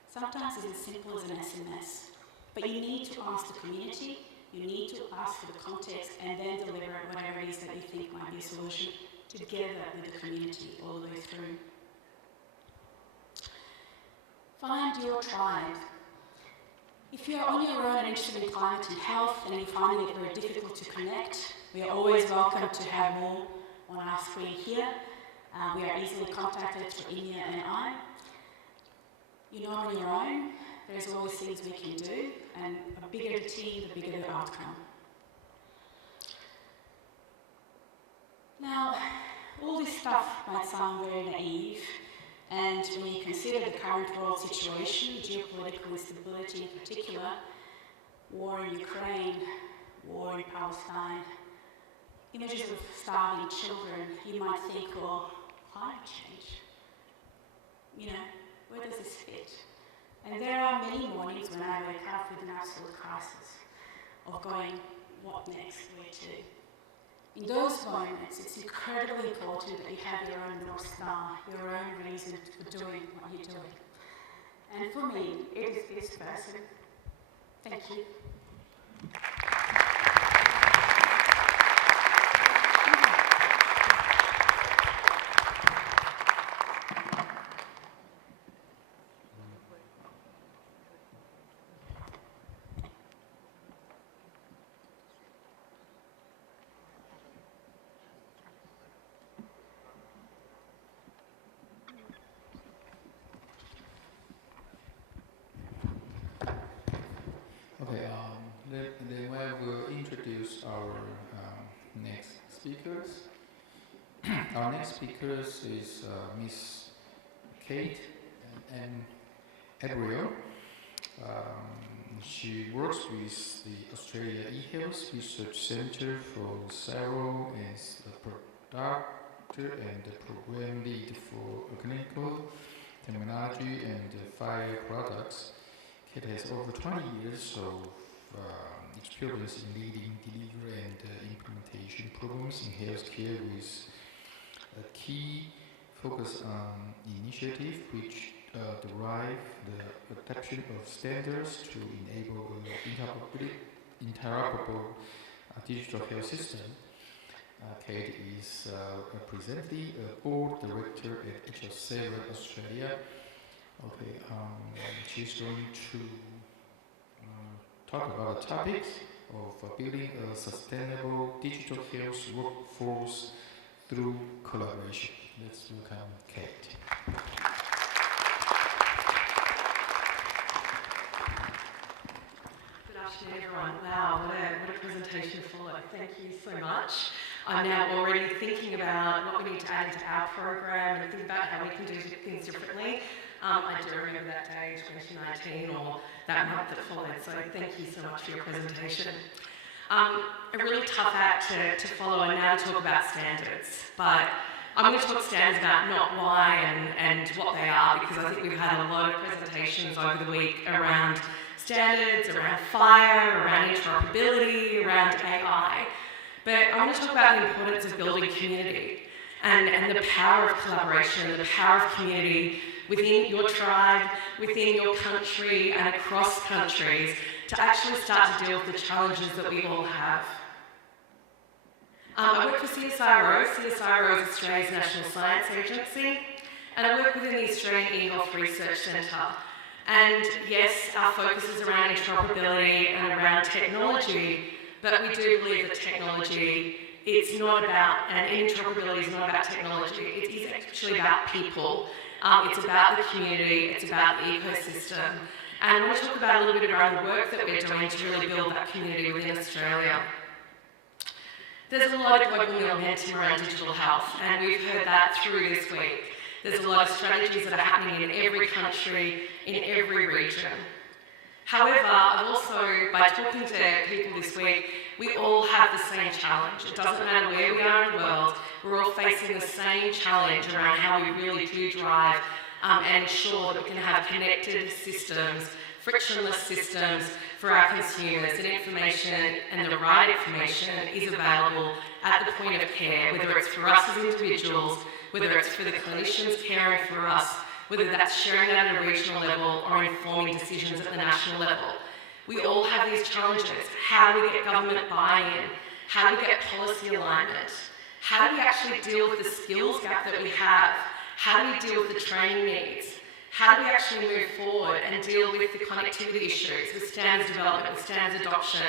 Sometimes it's as simple as an SMS. But you need to ask the community, you need to ask for the context, and then deliver whatever it is that you think might be a solution together with the community all the way through. Find your tribe. If you're on your own and interested in climate and health and you're finding it very difficult to connect, we are always welcome to have more on our screen here. We are easily contacted through Inya and I. You're not on your own. There's always things we can do, and a bigger the team, the bigger the outcome. Now, all this stuff might sound very naive, and when you consider the current world situation, geopolitical instability in particular, war in Ukraine, war in Palestine, images of starving children, you might think, well, climate change, where does this fit? And there are many mornings when I wake up with an absolute crisis of going, what next, where to? In those moments, it's incredibly important that you have your own North Star, your own reason for doing what you're doing. And for me, it is this person. Thank you. Okay, then we will introduce our next speakers. Our next speakers is Miss Kate and Abriel. She works with the Australia eHealth Research Centre for CSIRO as a product and the program lead for clinical terminology and fire products. Kate has over 20 years of experience in leading delivery and implementation programs in healthcare with a key focus on initiative which derive the adoption of standards to enable interoperable digital health system. Kate is presently a board director at HL7 Australia. Okay, she's going to talk about the topics of building a sustainable digital health workforce through collaboration. Let's welcome Kate. Good afternoon, everyone. Wow, what a presentation followed. Thank you so much. I'm now already thinking about what we need to add into our program and think about how we can do things differently. I do remember that day, 2019, or that month that followed, so thank you so much for your presentation. A really tough act to follow and now to talk about standards, but I'm going to talk standards about not why and what they are, because I think we've had a lot of presentations over the week around standards, around fire, around interoperability, around AI. But I want to talk about the importance of building community and the power of collaboration, the power of community within your tribe, within your country and across countries to actually start to deal with the challenges that we all have. I work for CSIRO. CSIRO is Australia's National Science Agency, and I work within the Australian eHealth Research Centre. And yes, our focus is around interoperability and around technology, but we do believe that technology, it's not about, and interoperability is not about technology, it is actually about people. It's about the community, it's about the ecosystem. And I want to talk about a little bit around the work that we're doing to really build that community within Australia. There's a lot of global momentum around digital health, and we've heard that through this week. There's a lot of strategies that are happening in every country, in every region. However, I've also, by talking to people this week, we all have the same challenge. It doesn't matter where we are in the world, we're all facing the same challenge around how we really do drive and ensure that we can have connected systems, frictionless systems for our consumers, and information and the right information is available at the point of care, whether it's for us as individuals, whether it's for the clinicians caring for us, whether that's sharing that at a regional level or informing decisions at the national level. We all have these challenges. How do we get government buy-in? How do we get policy alignment? How do we actually deal with the skills gap that we have? How do we deal with the training needs? How do we actually move forward and deal with the connectivity issues, with standards development, with standards adoption?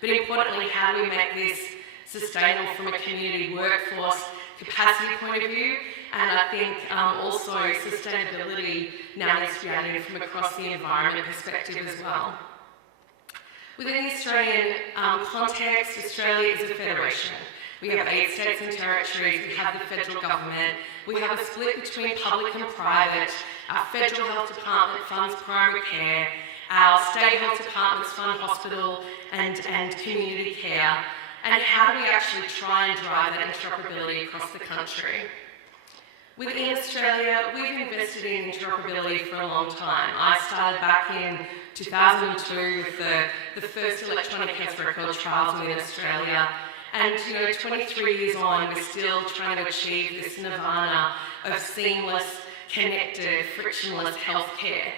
But importantly, how do we make this sustainable from a community workforce capacity point of view? And I think also sustainability now needs to be added from across the environment perspective as well. Within the Australian context, Australia is a federation. We have 8 states and territories, we have the federal government, we have a split between public and private, our federal health department funds primary care, our state health departments fund hospital and community care, and how do we actually try and drive that interoperability across the country? Within Australia, we've invested in interoperability for a long time. I started back in 2002 with the first electronic health record trials within Australia. And 23 years on, we're still trying to achieve this nirvana of seamless, connected, frictionless healthcare.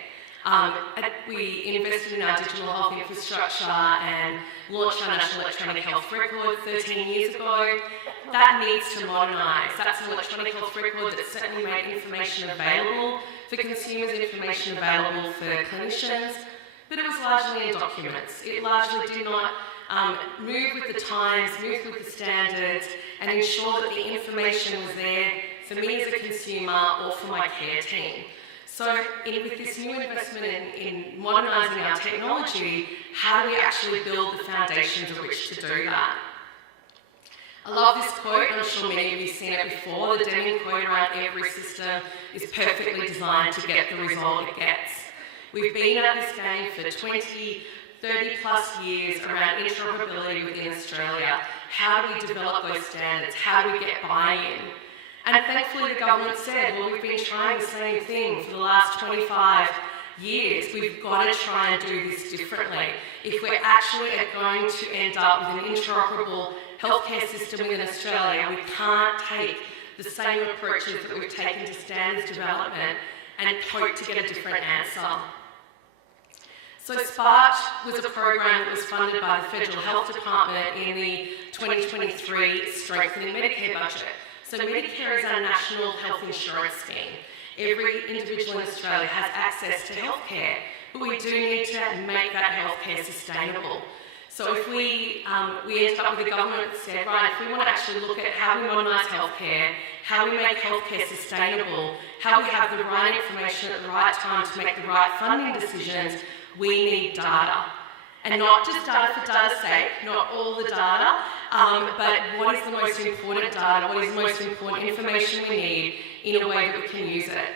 We invested in our digital health infrastructure and launched our National Electronic Health Record 13 years ago. That needs to modernise. That's an electronic health record that certainly made information available for consumers, information available for clinicians, but it was largely in documents. It largely did not move with the times, move with the standards, and ensure that the information was there for me as a consumer or for my care team. So with this new investment in modernising our technology, how do we actually build the foundations of which to do that? I love this quote, and I'm sure many of you have seen it before. The Deming quote around every system is perfectly designed to get the result it gets. We've been at this game for 20, 30 plus years around interoperability within Australia. How do we develop those standards? How do we get buy-in? And thankfully the government said, well, we've been trying the same thing for the last 25 years. We've got to try and do this differently. If we're actually going to end up with an interoperable healthcare system within Australia, we can't take the same approaches that we've taken to standards development and hope to get a different answer. So SPART was a program that was funded by the Federal Health Department in the 2023 Strengthening Medicare budget. So Medicare is our national health insurance scheme. Every individual in Australia has access to healthcare, but we do need to make that healthcare sustainable. So if we ended up with a government that said, right, if we want to actually look at how we modernise healthcare, how we make healthcare sustainable, how we have the right information at the right time to make the right funding decisions, we need data. And not just data for data's sake, not all the data, but what is the most important data, what is the most important information we need in a way that we can use it.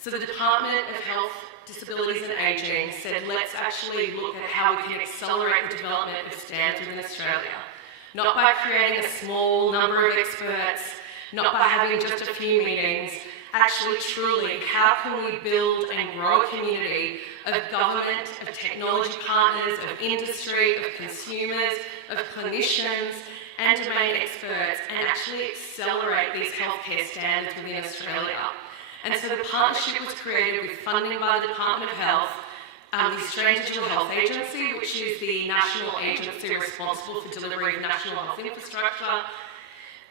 So the Department of Health, Disabilities and Ageing said, let's actually look at how we can accelerate the development of standards within Australia. Not by creating a small number of experts, not by having just a few meetings, actually truly, how can we build and grow a community of government, of technology partners, of industry, of consumers, of clinicians and domain experts, and actually accelerate these healthcare standards within Australia. And so the partnership was created with funding by the Department of Health, the Australian Digital Health Agency, which is the national agency responsible for delivery of national health infrastructure,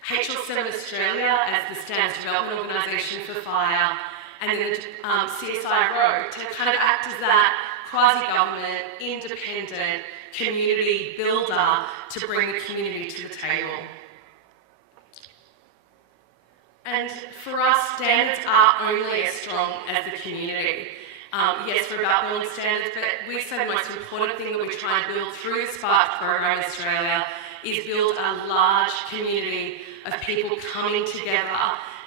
HL7 Australia as the Standards Development Organisation for Fire, and then the CSIRO to kind of act as that quasi-government, independent community builder to bring the community to the table. And for us, standards are only as strong as the community. Yes, we're about building standards, but we say the most important thing that we try and build through the SPARK program in Australia is build a large community of people coming together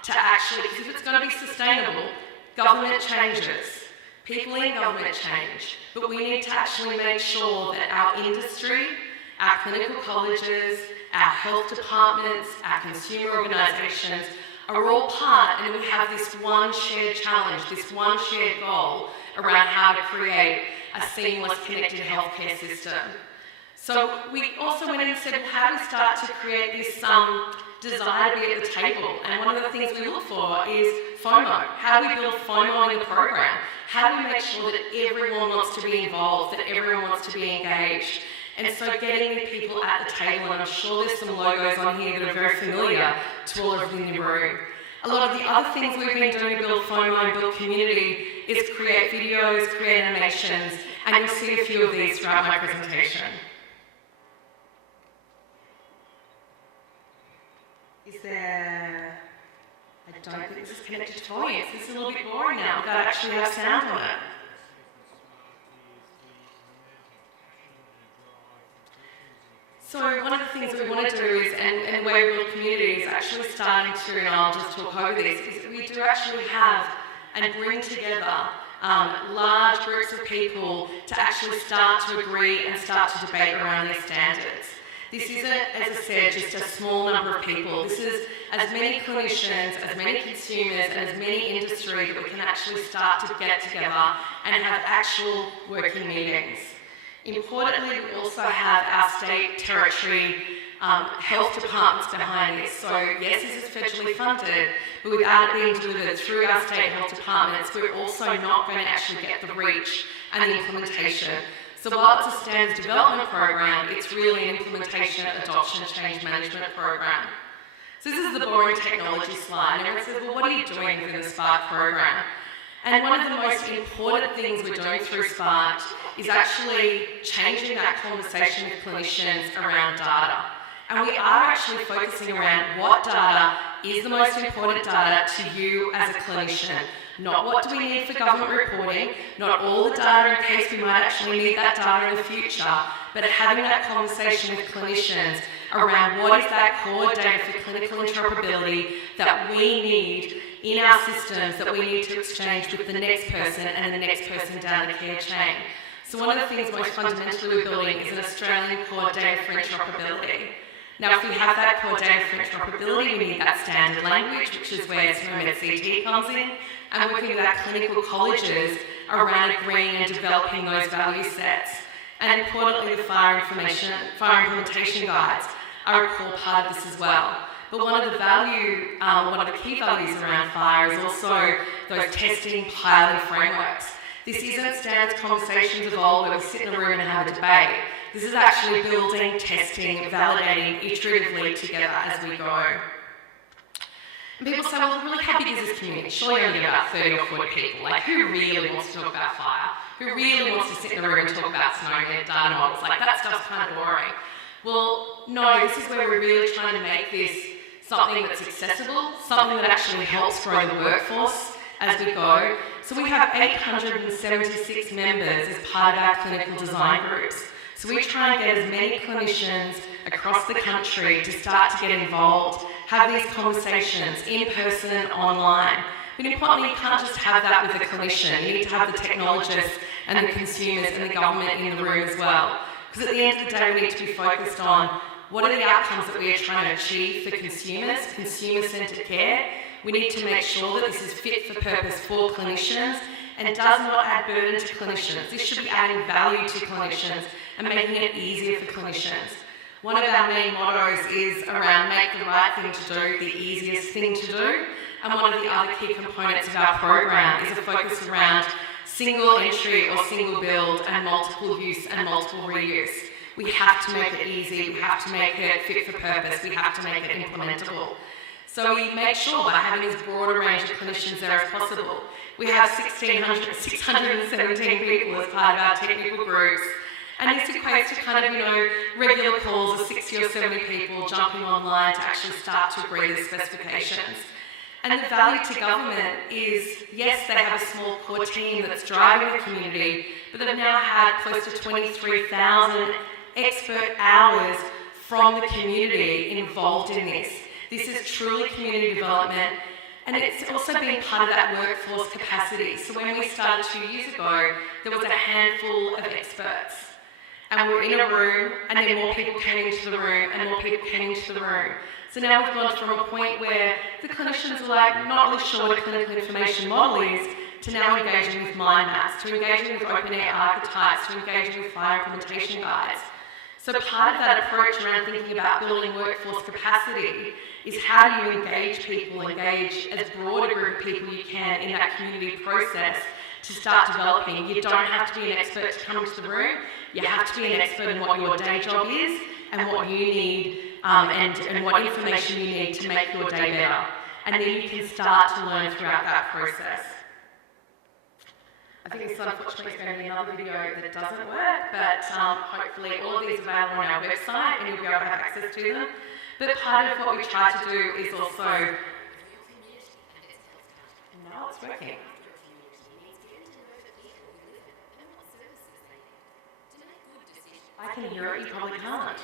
to actually, because if it's going to be sustainable, government changes, people in government change, but we need to actually make sure that our industry, our clinical colleges, our health departments, our consumer organisations are all part, and we have this one shared challenge, this one shared goal around how to create a seamless connected healthcare system. So we also went in and said, well, how do we start to create this desire to be at the table? And one of the things we look for is FOMO. How do we build FOMO in the program? How do we make sure that everyone wants to be involved, that everyone wants to be engaged? And so getting the people at the table, and I'm sure there's some logos on here that are very familiar to all of you in the room. A lot of the other things we've been doing to build FOMO and build community is create videos, create animations, and you'll see a few of these throughout my presentation. Is there... I don't think this is connected to audience. This is a little bit boring now. We've got to actually have sound on it. So one of the things that we want to do is, and the way we build community is actually starting to, and I'll just talk over this, is that we do actually have and bring together large groups of people to actually start to agree and start to debate around these standards. This isn't, as I said, just a small number of people. This is as many clinicians, as many consumers, and as many industry that we can actually start to get together and have actual working meetings. Importantly, we also have our state, territory, health departments behind this. So yes, this is federally funded, but without it being delivered through our state health departments, we're also not going to actually get the reach and the implementation. So while it's a standards development program, it's really an implementation, adoption, change management program. So this is the boring technology slide, and everyone says, well, what are you doing within the SPARK program? And one of the most important things we're doing through SPARK is actually changing that conversation with clinicians around data. And we are actually focusing around what data is the most important data to you as a clinician, not what do we need for government reporting, not all the data in case we might actually need that data in the future, but having that conversation with clinicians around what is that core data for clinical interoperability that we need in our systems that we need to exchange with the next person and the next person down the care chain. So one of the things most fundamentally we're building is an Australian core data for interoperability. Now, if we have that core data for interoperability, we need that standard language, which is where SNOMED CT comes in, and working with our clinical colleges around agreeing and developing those value sets. And importantly, the fire implementation guides are a core part of this as well. But one of the key values around fire is also those testing, piloting frameworks. This isn't standards conversations of old where we sit in a room and have a debate. This is actually building, testing, validating iteratively together as we go. And people say, well, really, how big is this community? Surely only about 30 or 40 people. Like, who really wants to talk about fire? Who really wants to sit in a room and talk about SNOMED data models? Like, that stuff's kind of boring. Well, no, this is where we're really trying to make this something that's accessible, something that actually helps grow the workforce as we go. So we have 876 members as part of our clinical design groups. So we try and get as many clinicians across the country to start to get involved, have these conversations in person and online. But importantly, you can't just have that with a clinician. You need to have the technologists and the consumers and the government in the room as well. Because at the end of the day, we need to be focused on what are the outcomes that we are trying to achieve for consumers, consumer-centred care. We need to make sure that this is fit for purpose for clinicians and does not add burden to clinicians. This should be adding value to clinicians and making it easier for clinicians. One of our main mottos is around make the right thing to do, the easiest thing to do. And one of the other key components of our program is a focus around single entry or single build and multiple use and multiple reuse. We have to make it easy, we have to make it fit for purpose, we have to make it implementable. So we make sure by having as broad a range of clinicians there as possible. We have 617 people as part of our technical groups. And this equates to kind of, regular calls of 60 or 70 people jumping online to actually start to agree the specifications. And the value to government is, yes, they have a small core team that's driving the community, but they've now had close to 23,000 expert hours from the community involved in this. This is truly community development, and it's also been part of that workforce capacity. So when we started 2 years ago, there was a handful of experts. And we were in a room, and then more people came into the room, and more people came into the room. So now we've gone from a point where the clinicians are like, not really sure what a clinical information model is, to now engaging with mind maps, to engaging with open air archetypes, to engaging with fire implementation guides. So part of that approach around thinking about building workforce capacity is how do you engage people, engage as broad a group of people you can in that community process to start developing. You don't have to be an expert to come into the room. You have to be an expert in what your day job is and what you need and what information you need to make your day better. And then you can start to learn throughout that process. I think this unfortunately is going to be another video that doesn't work, but hopefully all of these are available on our website and you'll be able to have access to them. But part of what we try to do is also... No, it's working. I can hear it, you probably can't.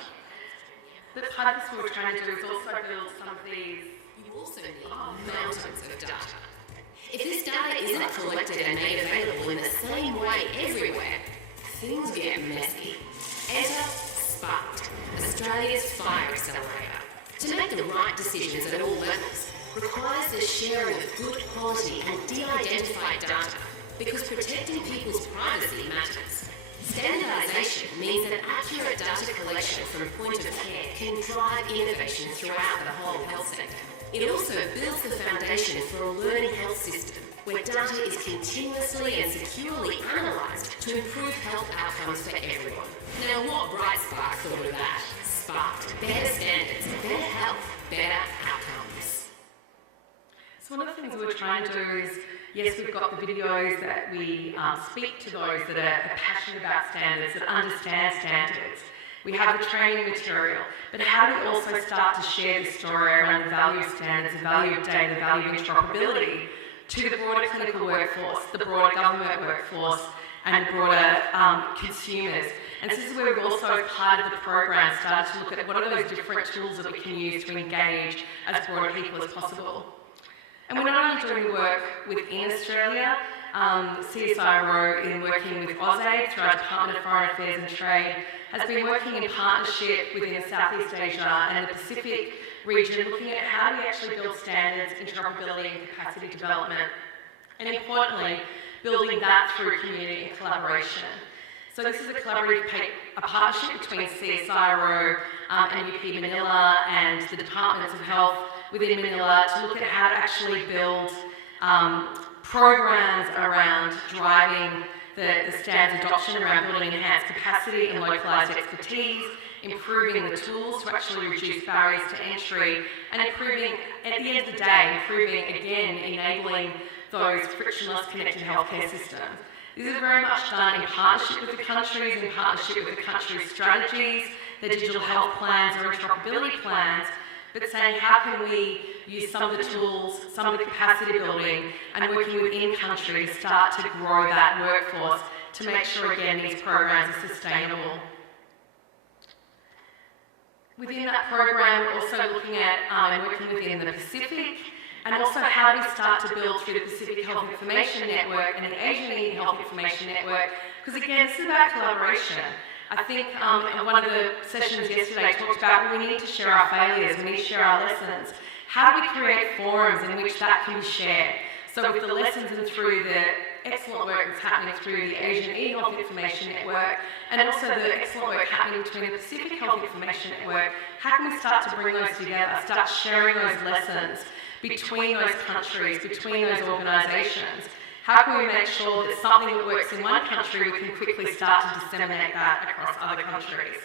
But part of this what we're trying to do is also build some of these... You also need mountains of data. If this data isn't collected and made available in the same way everywhere, things get messy. Enter Sparked, Australia's fire accelerator. To make the right decisions at all levels requires the sharing of good quality and de-identified data, because protecting people's privacy matters. Standardisation means that accurate data collection from point of care can drive innovation throughout the whole health sector. It also builds the foundation for a learning health system where data is continuously and securely analysed to improve health outcomes for everyone. Now, what Bright Spark thought of that? Sparked. Better standards, better health, better outcomes. So one of the things we're trying to do is, yes, we've got the videos that we speak to those that are passionate about standards, that understand standards. We have the training material, but how do we also start to share the story around the value of standards, the value of data, the value of interoperability to the broader clinical workforce, the broader government workforce, and the broader consumers. And this is where we've also, as part of the program, started to look at what are those different tools that we can use to engage as broader people as possible. And we're not only doing work within Australia, CSIRO, in working with AusAid through our Department of Foreign Affairs and Trade, has been working in partnership within Southeast Asia and the Pacific region, looking at how do we actually build standards, interoperability and capacity development, and importantly, building that through community and collaboration. So this is a partnership between CSIRO and UP Manila and the Departments of Health within Manila to look at how to actually build programs around driving the standards adoption, around building enhanced capacity and localised expertise, improving the tools to actually reduce barriers to entry, and improving, at the end of the day, again, enabling those frictionless connected healthcare systems. This is very much done in partnership with the countries, in partnership with the country's strategies, their digital health plans or interoperability plans, but saying how can we use some of the tools, some of the capacity building, and working within country to start to grow that workforce to make sure, again, these programs are sustainable. Within that program, we're also looking at and working within the Pacific, and also how do we start to build through the Pacific Health Information Network and the Asian Health Information Network, because again, this is about collaboration. I think in one of the sessions yesterday talked about we need to share our failures, we need to share our lessons. How do we create forums in which that can be shared? So with the lessons and through the excellent work that's happening through the Asian Health Information Network, and also the excellent work happening between the Pacific Health Information Network, how can we start to bring those together, start sharing those lessons between those countries, between those organisations? How can we make sure that something that works in one country, we can quickly start to disseminate that across other countries?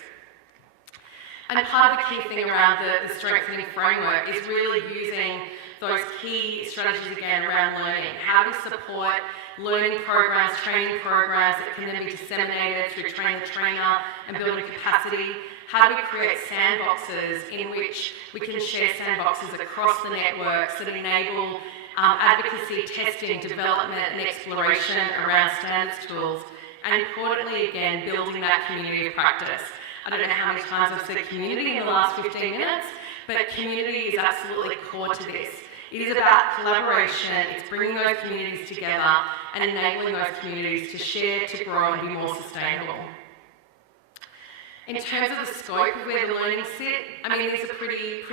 And part of the key thing around the strengthening framework is really using those key strategies again around learning. How do we support learning programs, training programs that can then be disseminated through train the trainer and building capacity? How do we create sandboxes in which we can share sandboxes across the networks that enable advocacy, testing, development and exploration around standards tools, and importantly again, building that community of practice. I don't know how many times I've said community in the last 15 minutes, but community is absolutely core to this. It is about collaboration, it's bringing those communities together and enabling those communities to share, to grow and be more sustainable. In terms of the scope of where the learning sit, I mean, these are pretty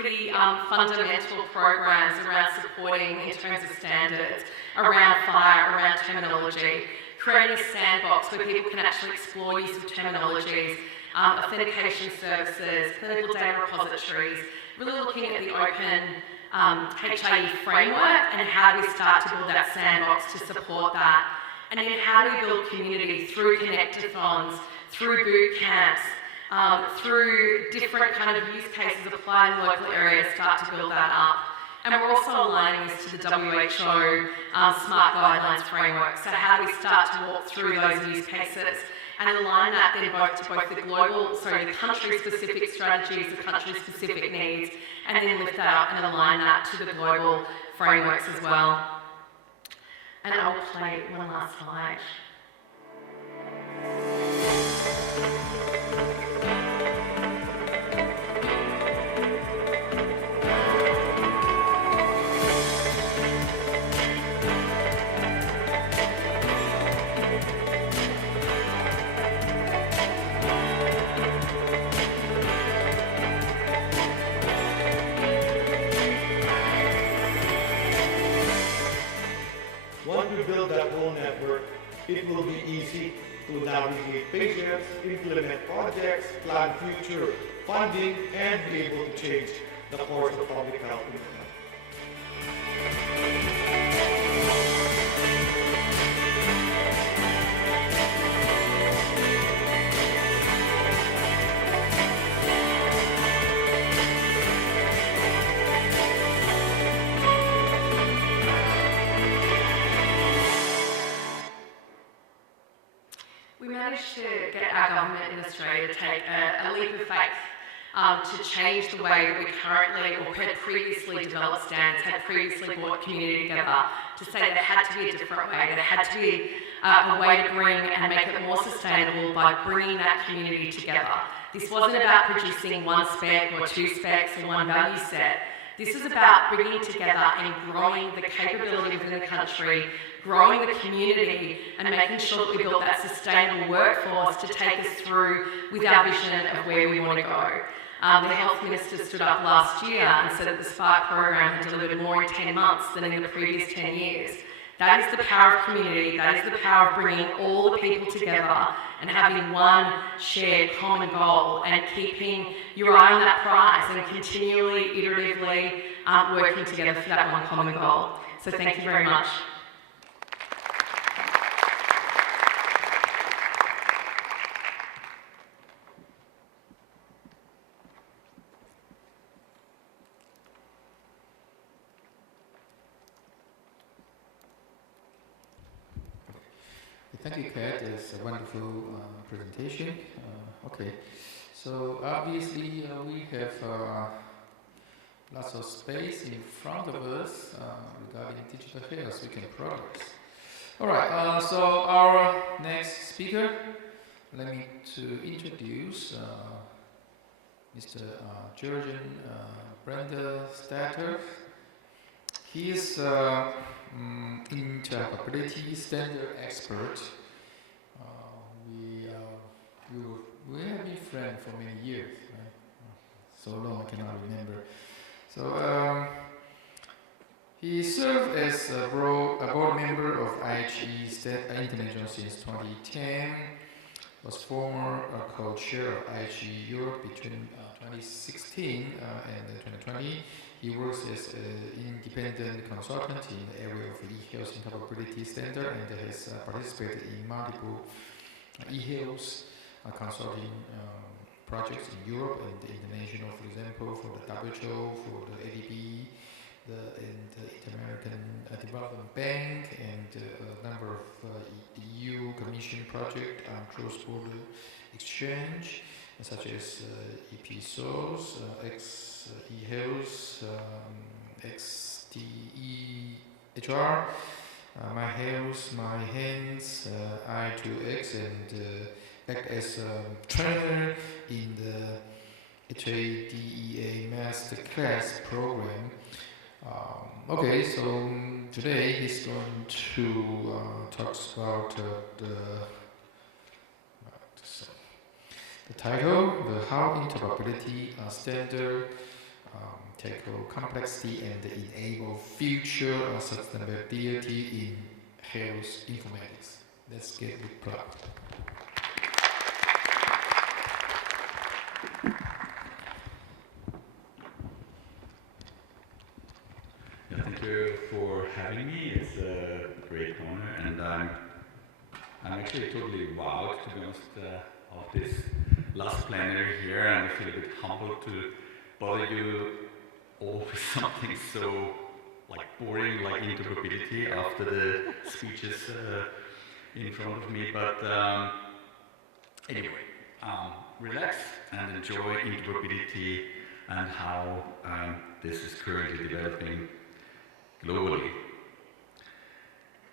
fundamental programs around supporting in terms of standards, around fire, around terminology, creating a sandbox where people can actually explore use of terminologies, authentication services, clinical data repositories, really looking at the open HIE framework and how do we start to build that sandbox to support that. And then how do we build community through connectathons, through boot camps, through different kind of use cases applied in local areas, start to build that up. And we're also aligning this to the WHO SMART Guidelines framework. So how do we start to walk through those use cases and align that then both to both the country-specific strategies, the country-specific needs, and then lift that up and align that to the global frameworks as well. And I'll play one last slide. Once we build that whole network, it will be easy to navigate patients, implement projects, plan future funding, and be able to change the course of public health in the country. We managed to get our government in Australia to take a leap of faith to change the way that we currently or had previously developed standards, had previously brought community together, to say there had to be a different way, there had to be a way to bring and make it more sustainable by bringing that community together. This wasn't about producing one spec or two specs or one value set. This is about bringing together and growing the capability within the country, growing the community, and making sure that we build that sustainable workforce to take us through with our vision of where we want to go. The Health Minister stood up last year and said that the Spark program had delivered more in 10 months than in the previous 10 years. That is the power of community, that is the power of bringing all the people together and having one shared common goal and keeping your eye on that prize and continually, iteratively working together for that one common goal. So thank you very much. Thank you, Kat. It's a wonderful presentation. Okay, so obviously we have lots of space in front of us regarding digital health. We can progress. All right. So our next speaker, let me to introduce Mr. Jurgen Brenda Statter. He is interoperability standard expert. We have been friends for many years, right? So long I cannot remember. So he served as a board member of IHE International since 2010. Was former co-chair of IHE Europe between 2016 and 2020. He works as an independent consultant in the area of e-health interoperability standard and has participated in multiple e-health consulting projects in Europe and international, for example, for the WHO, for the ADB, the Inter-American Development Bank, and a number of EU Commission projects on cross-border exchange, such as EPSOS, eHealth, XDEHR, My Health, My Hands, I2X, and act as a trainer in the HADEA Masterclass program. Okay, so today he's going to talk about the title, the How Interoperability Standard Tackle Complexity and Enable Future Sustainability in Health Informatics. Let's get it plugged. Thank you for having me. It's a great honor, and I'm actually totally wowed, to be honest, of this last plenary here, and I feel a bit humbled to bother you all with something so boring like interoperability after the speeches in front of me. But anyway, relax and enjoy interoperability and how this is currently developing globally.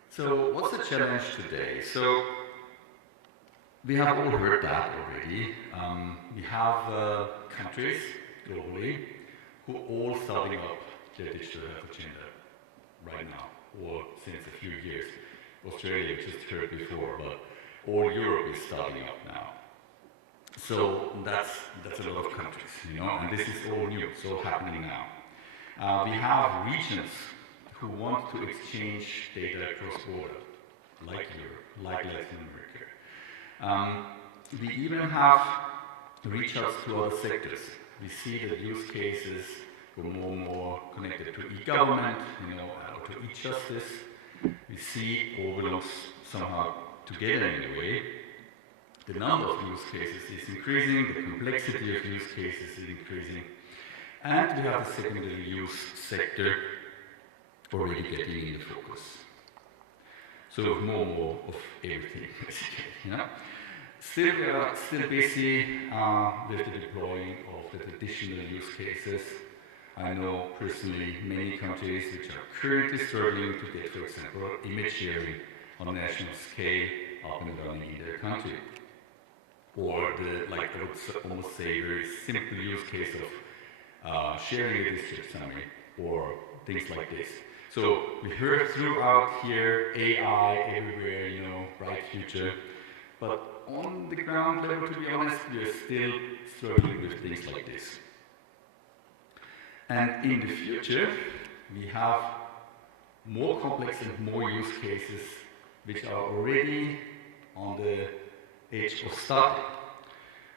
So what's the challenge today? So we have all heard that already. We have countries globally who are all starting up their digital health agenda right now, or since a few years. Australia, we just heard before, but all Europe is starting up now. So that's a lot of countries, and this is all new, so happening now. We have regions who want to exchange data across border, like Europe, like Latin America. We even have reach outs to other sectors. We see that use cases go more and more connected to e-government, or to e-justice. We see all belongs somehow together in a way. The number of use cases is increasing, the complexity of use cases is increasing, and we have the secondary use sector already getting in the focus. So more and more of everything, basically. Still, we are still busy with the deploying of the traditional use cases. I know personally many countries which are currently struggling to get, for example, image sharing on a national scale up and running in their country. Or the, like I would almost say, very simple use case of sharing a discharge summary or things like this. So we heard throughout here AI everywhere, you know, bright future. But on the ground level, to be honest, we are still struggling with things like this. And in the future, we have more complex and more use cases which are already on the edge of starting.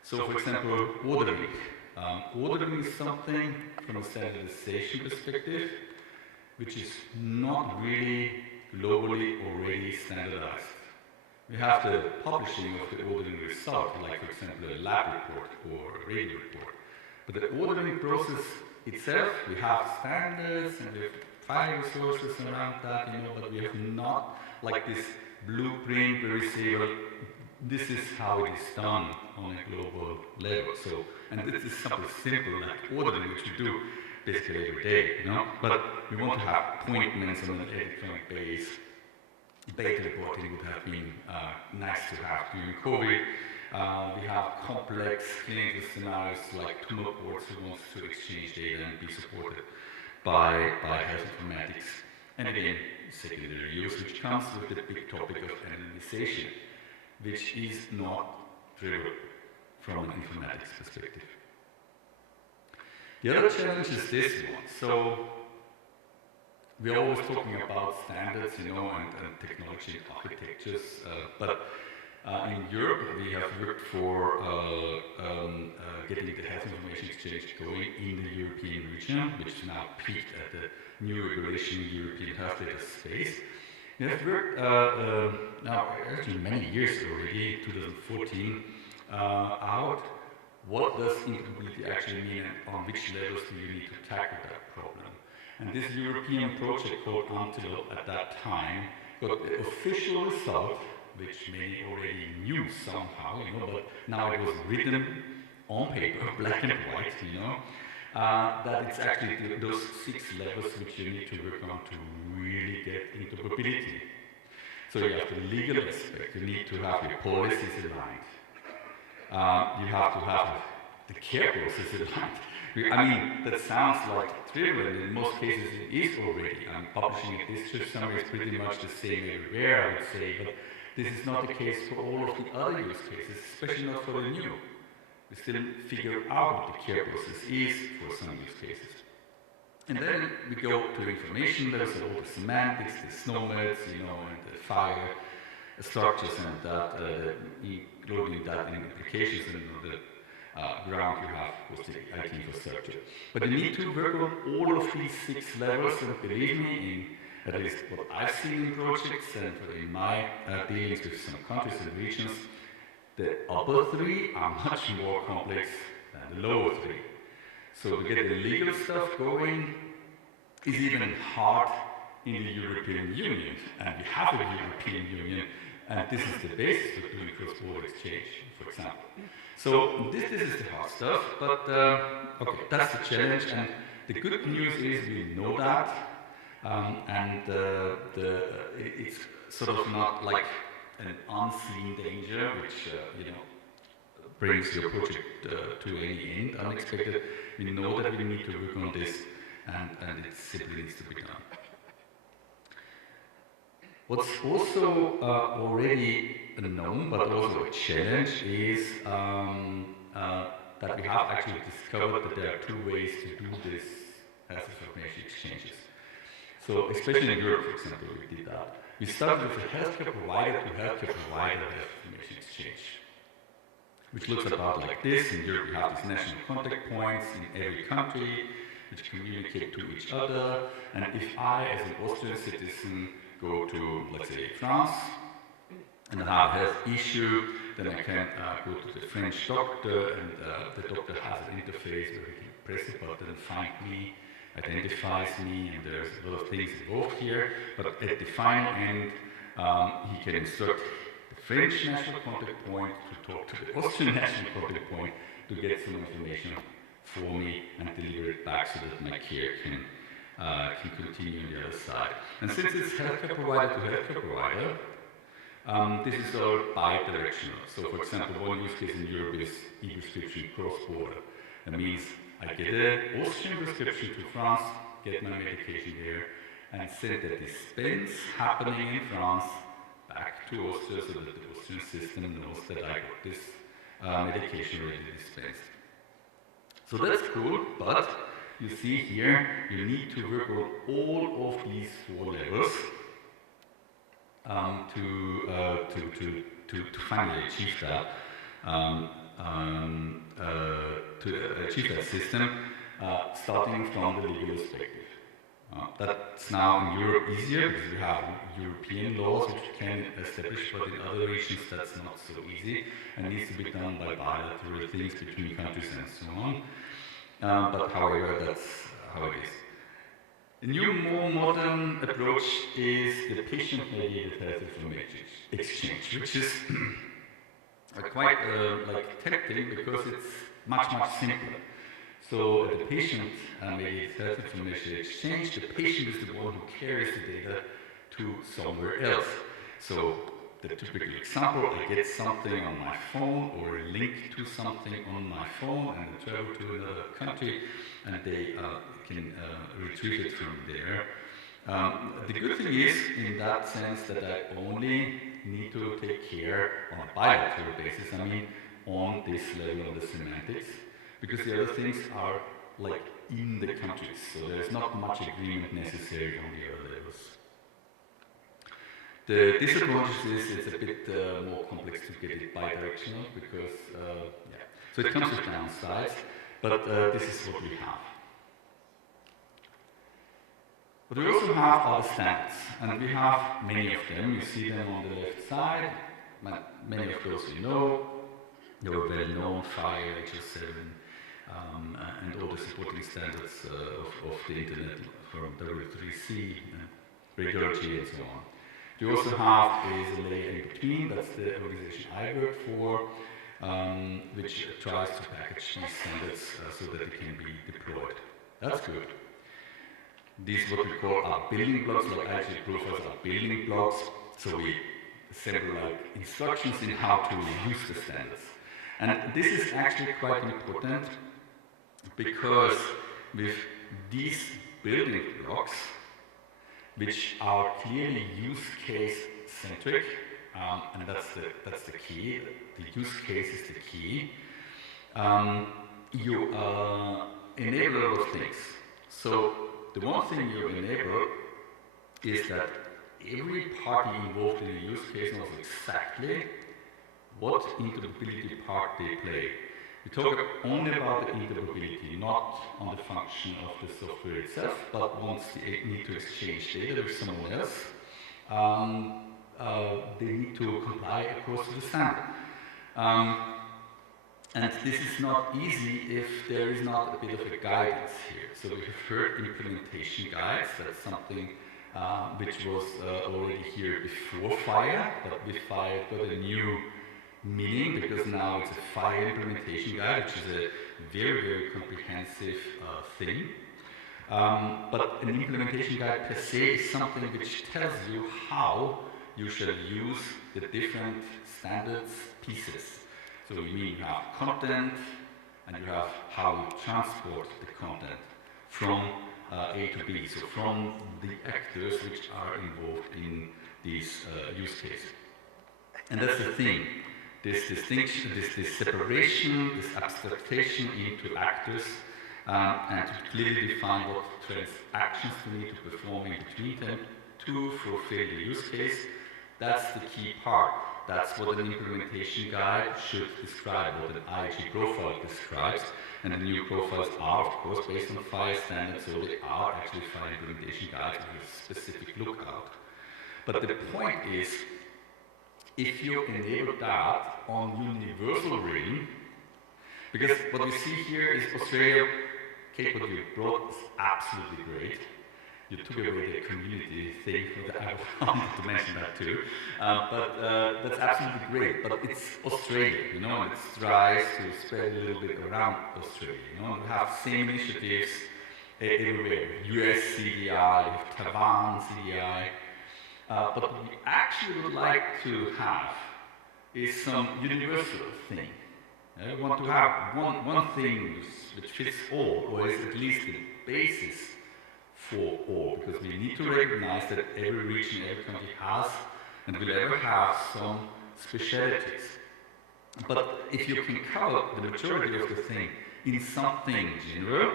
So, for example, ordering. Ordering is something from a standardization perspective which is not really globally already standardized. We have the publishing of the ordering result, like, for example, a lab report or a radio report. But the ordering process itself, we have standards and we have file resources around that, you know, but we have not like this blueprint where we say, well, this is how it is done on a global level. So, and this is something simple like ordering, which we do basically every day, you know. But we want to have appointments on an electronic base. Data reporting would have been nice to have during COVID. We have complex clinical scenarios like tumor boards who wants to exchange data and be supported by health informatics. And again, secondary use, which comes with the big topic of anonymization, which is not trivial from an informatics perspective. The other challenge is this one. So we are always talking about standards, you know, and technology architectures, but in Europe we have worked for getting the health information exchange going in the European region, which now peaked at the new regulation European health data space. We have worked now actually many years already, 2014, out what does interoperability actually mean and on which levels do you need to tackle that problem. And this European project called Antelope at that time got the official result, which many already knew somehow, you know, but now it was written on paper, black and white, you know, that it's actually those 6 levels which you need to work on to really get interoperability. So you have the legal aspect, you need to have your policies aligned. You have to have the care process aligned. I mean, that sounds like trivial, and in most cases it is already. Publishing a discharge summary is pretty much the same everywhere, I would say, but this is not the case for all of the other use cases, especially not for the new. We still figure out what the care process is for some use cases. And then we go to information levels, all the semantics, the SNOMEDs, you know, and the file structures, and that, including that in applications and the ground you have was the IT infrastructure. But you need to work on all of these 6 levels, and believe me, in at least what I've seen in projects and in my dealings with some countries and regions, the upper 3 are much more complex than the lower 3. So to get the legal stuff going is even hard in the European Union, and we have a European Union, and this is the basis of doing cross-border exchange, for example. So this is the hard stuff, but okay, that's the challenge, and the good news is we know that, and it's sort of not like an unseen danger, which you know, brings your project to any end unexpected. We know that we need to work on this, and it simply needs to be done. What's also already known, but also a challenge, is that we have actually discovered that there are 2 ways to do this health information exchanges. So, especially in Europe, for example, we did that. We started with a healthcare provider to healthcare provider health information exchange, which looks about like this. In Europe, we have these national contact points in every country, which communicate to each other. And if I, as an Austrian citizen, go to, let's say, France, and I have a health issue, then I can go to the French doctor, and the doctor has an interface where he can press a button, find me, identifies me, and there's a lot of things involved here, but at the final end, he can instruct the French national contact point to talk to the Austrian national contact point to get some information for me and deliver it back so that my care can continue on the other side. And since it's healthcare provider to healthcare provider, this is all bi-directional. So for example, one use case in Europe is e-prescription cross-border. That means I get an Austrian prescription to France, get my medication there, and send the dispense happening in France back to Austria so that the Austrian system knows that I got this medication already dispensed. So that's cool, but you see here, you need to work on all of these 4 levels to finally achieve that, to achieve that system, starting from the legal perspective. That's now in Europe easier because we have European laws which can establish, but in other regions that's not so easy and needs to be done by bilateral things between countries and so on. But however, that's how it is. The new, more modern approach is the patient-mediated health information exchange, which is quite tempting because it's much simpler. So at the patient-mediated health information exchange, the patient is the one who carries the data to somewhere else. So the typical example, I get something on my phone or a link to something on my phone and I travel to another country and they can retrieve it from there. The good thing is, in that sense, that I only need to take care on a bilateral basis, I mean on this level of the semantics, because the other things are like in the countries, so there's not much agreement necessary on the other levels. The disadvantage is it's a bit more complex to get it bi-directional because, so it comes with downsides, but this is what we have. But we also have other standards, and we have many of them. You see them on the left side. Many of those you know. They were well known, FHIR, HL7, and all the supporting standards of the internet from W3C, radiology, and so on. We also have a layer in between, that's the organization I work for, which tries to package these standards so that they can be deployed. That's good. These what we call are building blocks, like IHG profiles are building blocks, so we assemble like instructions in how to use the standards. And this is actually quite important because with these building blocks, which are clearly use case centric, and that's the key. The use case is the key. You enable a lot of things. So the one thing you enable is that every party involved in the use case knows exactly what interoperability part they play. We talk only about the interoperability, not on the function of the software itself, but once they need to exchange data with someone else, they need to comply, of course, to the standard. And this is not easy if there is not a bit of a guidance here. So we have heard implementation guides, that's something which was already here before FHIR, but with FHIR it got a new meaning because now it's a FHIR implementation guide, which is a very comprehensive thing. But an implementation guide per se is something which tells you how you shall use the different standards pieces. So you mean you have content and you have how you transport the content from A to B, so from the actors which are involved in these use cases. And that's the thing. This distinction, this separation, this abstraction into actors, and to clearly define what transactions we need to perform in between them to fulfill the use case, that's the key part. That's what an implementation guide should describe, what an IHG profile describes, and the new profiles are, of course, based on FHIR standards, so they are actually FHIR implementation guides with a specific lookout. But the point is, if you enable that on universal ring, because what we see here is Australia, Kate, what you brought is absolutely great, you took away the community thing, I wanted to mention that too. But that's absolutely great. But it's Australia, you know, and it tries to spread a little bit around Australia. You know, we have same initiatives everywhere. US CDI, Taiwan CDI. But what we actually would like to have is some universal thing. We want to have one thing which fits all, or is at least the basis for all, because we need to recognize that every region, every country has and will ever have some specialities. But if you can cover the majority of the thing in something general,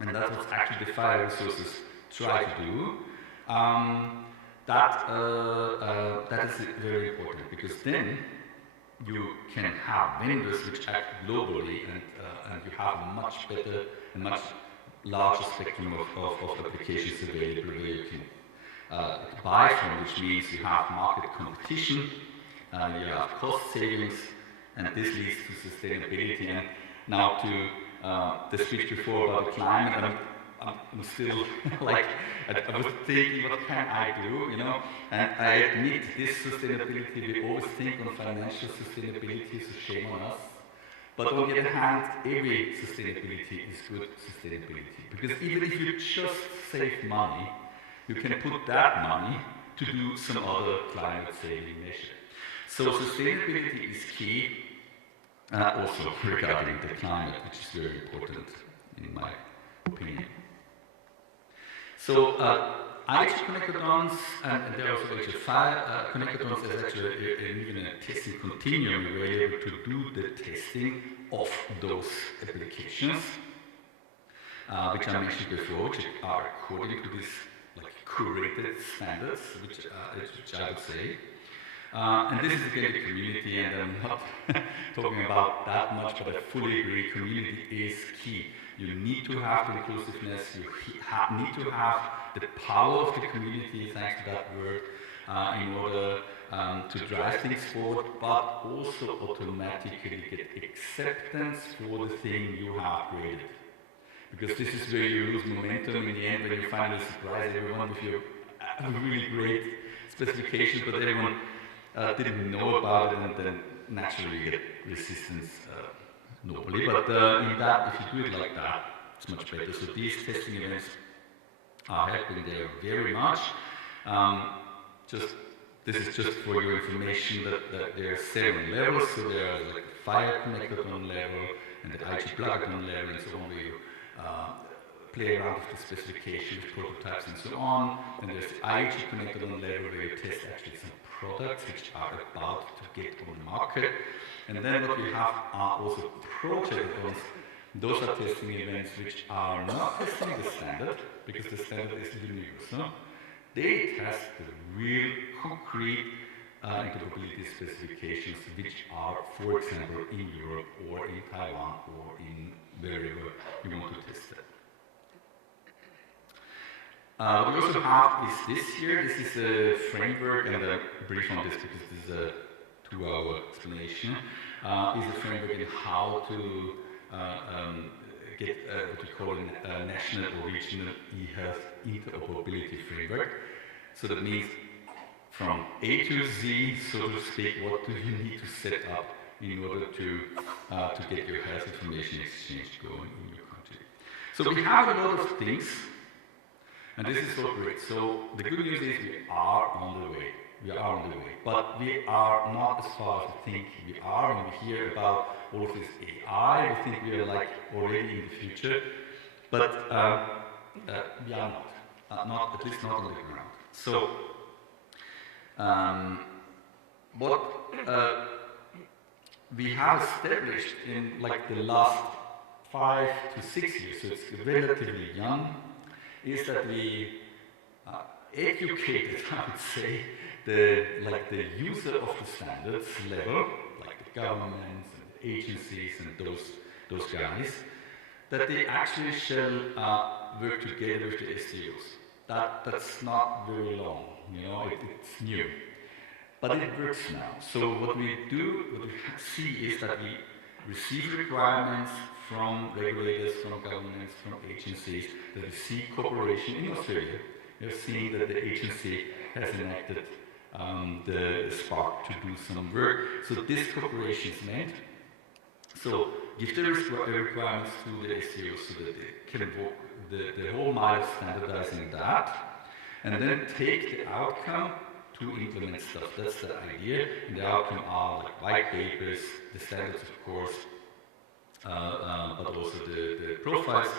and that's what actually the fire resources try to do, that is very important, because then you can have vendors which act globally, and you have a much better and much larger spectrum of applications available where you can buy from, which means you have market competition, you have cost savings, and this leads to sustainability. And now to the speech before about the climate, I'm still like, I was thinking, what can I do, you know? And I admit this sustainability, we always think on financial sustainability, so shame on us. But on the other hand, every sustainability is good sustainability. Because even if you just save money, you can put that money to do some other climate saving measure. So sustainability is key, also regarding the climate, which is very important in my opinion. So IoT connectodons, and there are also HF5 connectodons, there's actually even a testing continuum available to do the testing of those applications, which I mentioned before, which are according to these like curated standards, which I would say. And this is again the community, and I'm not talking about that much, but I fully agree, community is key. You need to have the inclusiveness, you need to have the power of the community, thanks to that word, in order to drive things forward, but also automatically get acceptance for the thing you have created. Because this is where you lose momentum in the end, when you finally surprise everyone with your really great specifications, but everyone didn't know about it, and then naturally you get resistance normally. But in that, if you do it like that, it's much better. So these testing events are happening there very much. This is just for your information that there are 7 levels. So there are like the fire connectodon level and the IG pluggaton level and so on, where you play around with the specifications, prototypes and so on. And there's the IG connectodon level where you test actually some products which are about to get on the market. And then what we have are also project events. Those are testing events which are not testing the standard, because the standard is universal. They test the real concrete interoperability specifications which are, for example, in Europe or in Taiwan or in wherever you want to test it. What we also have is this here. This is a framework, and a brief on this because this is a 2-hour explanation. Is a framework in how to get what we call a national or regional e-health interoperability framework. So that means from A to Z, so to speak, what do you need to set up in order to get your health information exchange going in your country. So we have a lot of things, and this is so great. So the good news is we are on the way. We are on the way, but we are not as far as we think we are. When we hear about all of this AI, we think we are like already in the future, but we are not, at least not on the ground. So, what we have established in like the last 5 to 6 years, so it's relatively young, is that we educated, I would say, the user of the standards level, like the governments and the agencies and those guys, that they actually shall work together with the STOs. That's not very long, you know, it's new. But it works now. So what we see is that receive requirements from regulators, from governments, from agencies, that we see cooperation in Australia. You're seeing that the agency has enacted the Spark to do some work. So this cooperation is meant. So give the requirements to the SEOs so that they can walk the whole mile of standardizing that, and then take the outcome to implement stuff. That's the idea. And the outcome are like white papers, the standards of course, but also the profiles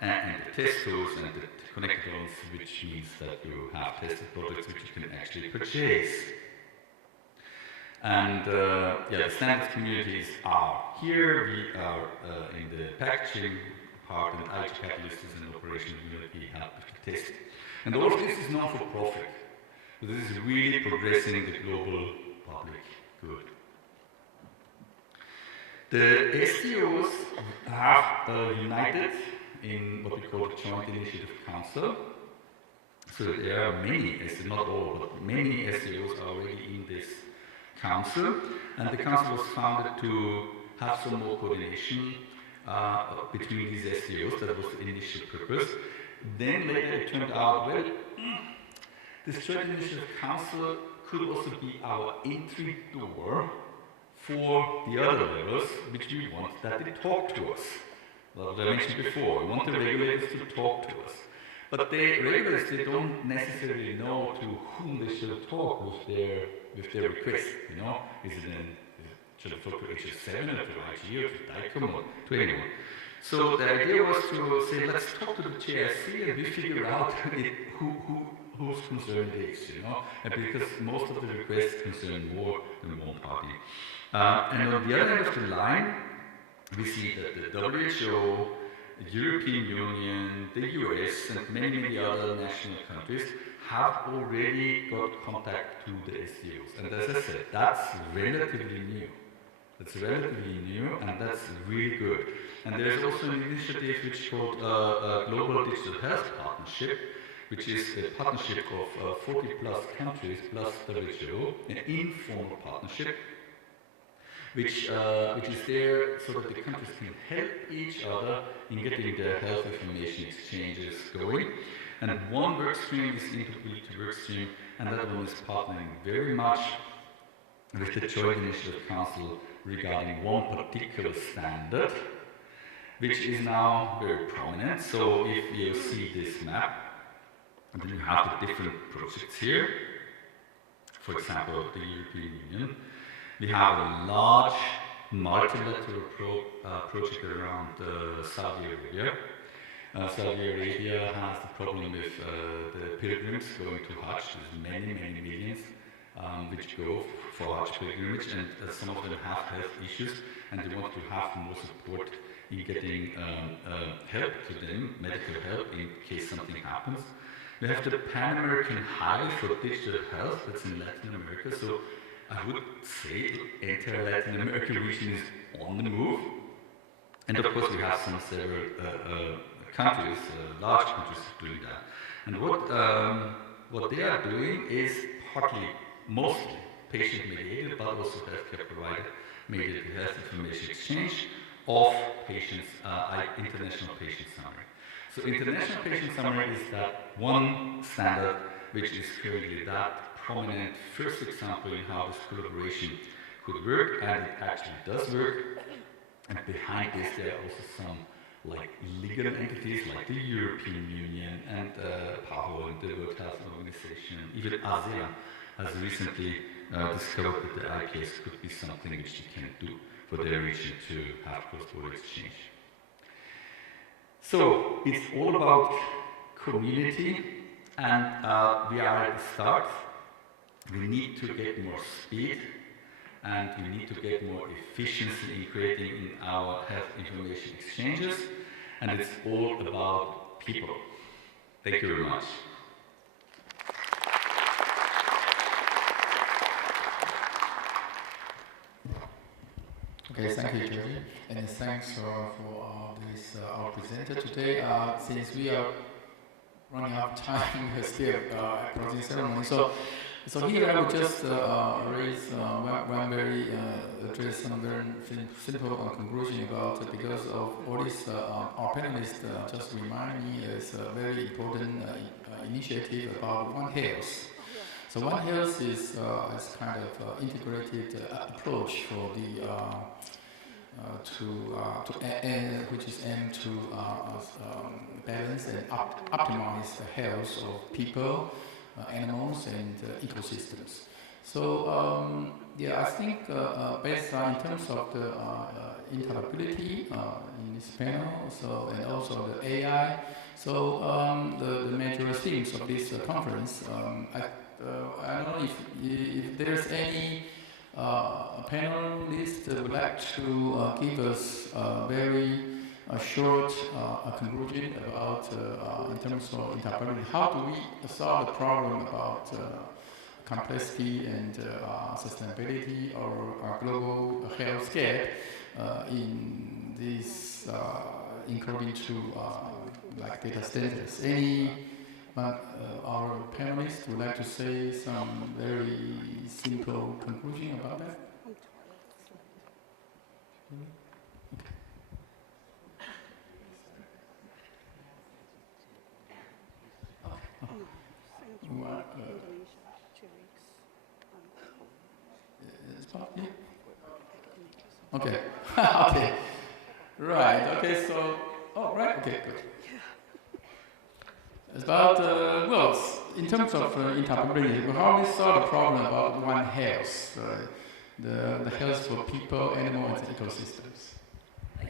and the test tools and the connectors, which means that you have tested products which you can actually purchase. And yeah, the standards communities are here. We are in the packaging part, and IT Catalyst is an operation we help to test. And all of this is not for profit. So this is really progressing the global public good. The STOs have united in what we call the Joint Initiative Council. So there are many, not all, but many STOs are already in this council, and the council was founded to have some more coordination between these STOs. That was the initial purpose. Then later it turned out, well, this Joint Initiative Council could also be our entry door for the other levels, which we want that they talk to us. What I mentioned before, we want the regulators to talk to us. But the regulators, they don't necessarily know to whom they should talk with their request, you know? Should I talk to HS7 or to IG or to DICOM or to anyone? So the idea was to say, let's talk to the JRC and we figure out whose concern it is, you know? And because most of the requests concern more than one party. And on the other end of the line, we see that the WHO, the European Union, the US, and many, many other national countries have already got contact to the STOs. And as I said, that's relatively new. That's relatively new, and that's really good. And there's also an initiative which is called Global Digital Health Partnership, which is a partnership of 40 plus countries plus WHO, an informal partnership, which is there so that the countries can help each other in getting their health information exchanges going. And one work stream is interoperability work stream, and that one is partnering very much with the Joint Initiative Council regarding one particular standard, which is now very prominent. So if you see this map, and then you have the different projects here, for example, the European Union. We have a large multilateral project around Saudi Arabia. Saudi Arabia has the problem with the pilgrims going to Hajj. There's many, many millions which go for Hajj pilgrimage, and some of them have health issues, and they want to have more support in getting help to them, medical help, in case something happens. We have the Pan-American Highway for Digital Health, that's in Latin America, so I would say the entire Latin American region is on the move. And of course we have several countries, large countries doing that. And what they are doing is partly, mostly patient-mediated, but also healthcare provider-mediated health information exchange of patients, international patient summary. So international patient summary is that one standard which is currently that prominent first example in how this collaboration could work, and it actually does work. And behind this there are also some like legal entities like the European Union and PAHO and the World Health Organization. Even ASEAN has recently discovered that the IPS could be something which you can do for their region to have cross-border exchange. So it's all about community, and we are at the start. We need to get more speed, and we need to get more efficiency in creating in our health information exchanges, and it's all about people. Thank you very much. Okay, thank you, Georgie, and thanks for our presenter today. Since we are running out of time, we're still closing ceremony, so So here I will just raise address some very simple conclusion about it, because of all this. Our panelists just remind me it's a very important initiative about One Health. So One Health is kind of integrated approach for the which is aimed to balance and optimize the health of people, animals, and ecosystems. So yeah, I think based on in terms of the interoperability in this panel, so and also the AI. So the major themes of this conference. I don't know if there's any panelists would like to give us a very short conclusion about in terms of interoperability. How do we solve the problem about complexity and sustainability or global healthcare in this, including to like data centers? Any our panelists would like to say some very simple conclusion about that? Okay. Okay. Right. Okay. So. Oh, right. Okay. Good. It's about well, in terms of interoperability, how we solve the problem about One Health, the health for people, animals, and ecosystems.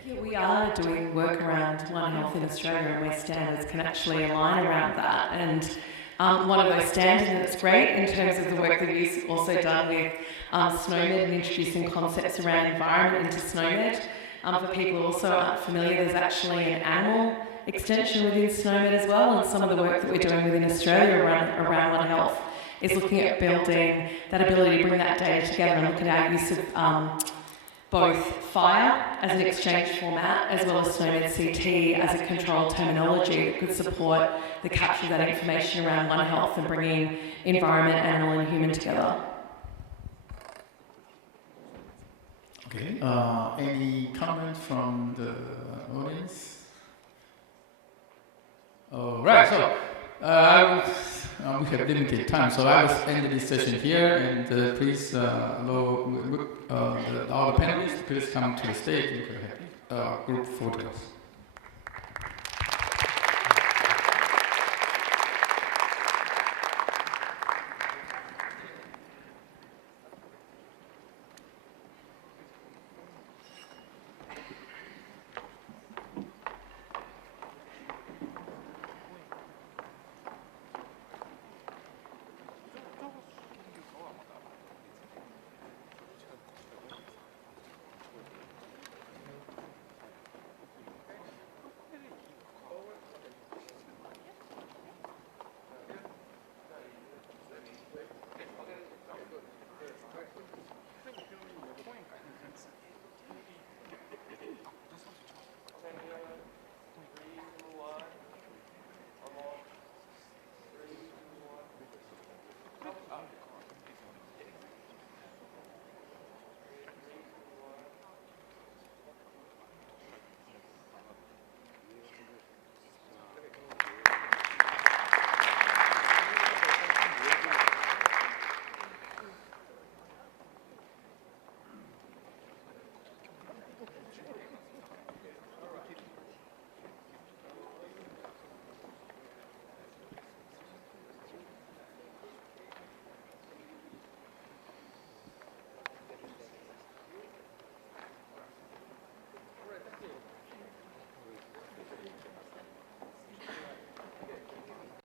Yeah, we are doing work around One Health in Australia, and where standards can actually align around that. And one of those standards that's great in terms of the work that you've also done with SNOMED and introducing concepts around environment into SNOMED. For people who also aren't familiar, there's actually an animal extension within SNOMED as well, and some of the work that we're doing within Australia around One Health is looking at building that ability to bring that data together and look at our use of both FHIR as an exchange format as well as SNOMED CT as a controlled terminology that could support the capture of that information around One Health and bringing environment, animal and human together. Okay, any comments from the audience? All right, so we have limited time, so I will end this session here, and please, all the panelists, please come to the stage. You can have group photos.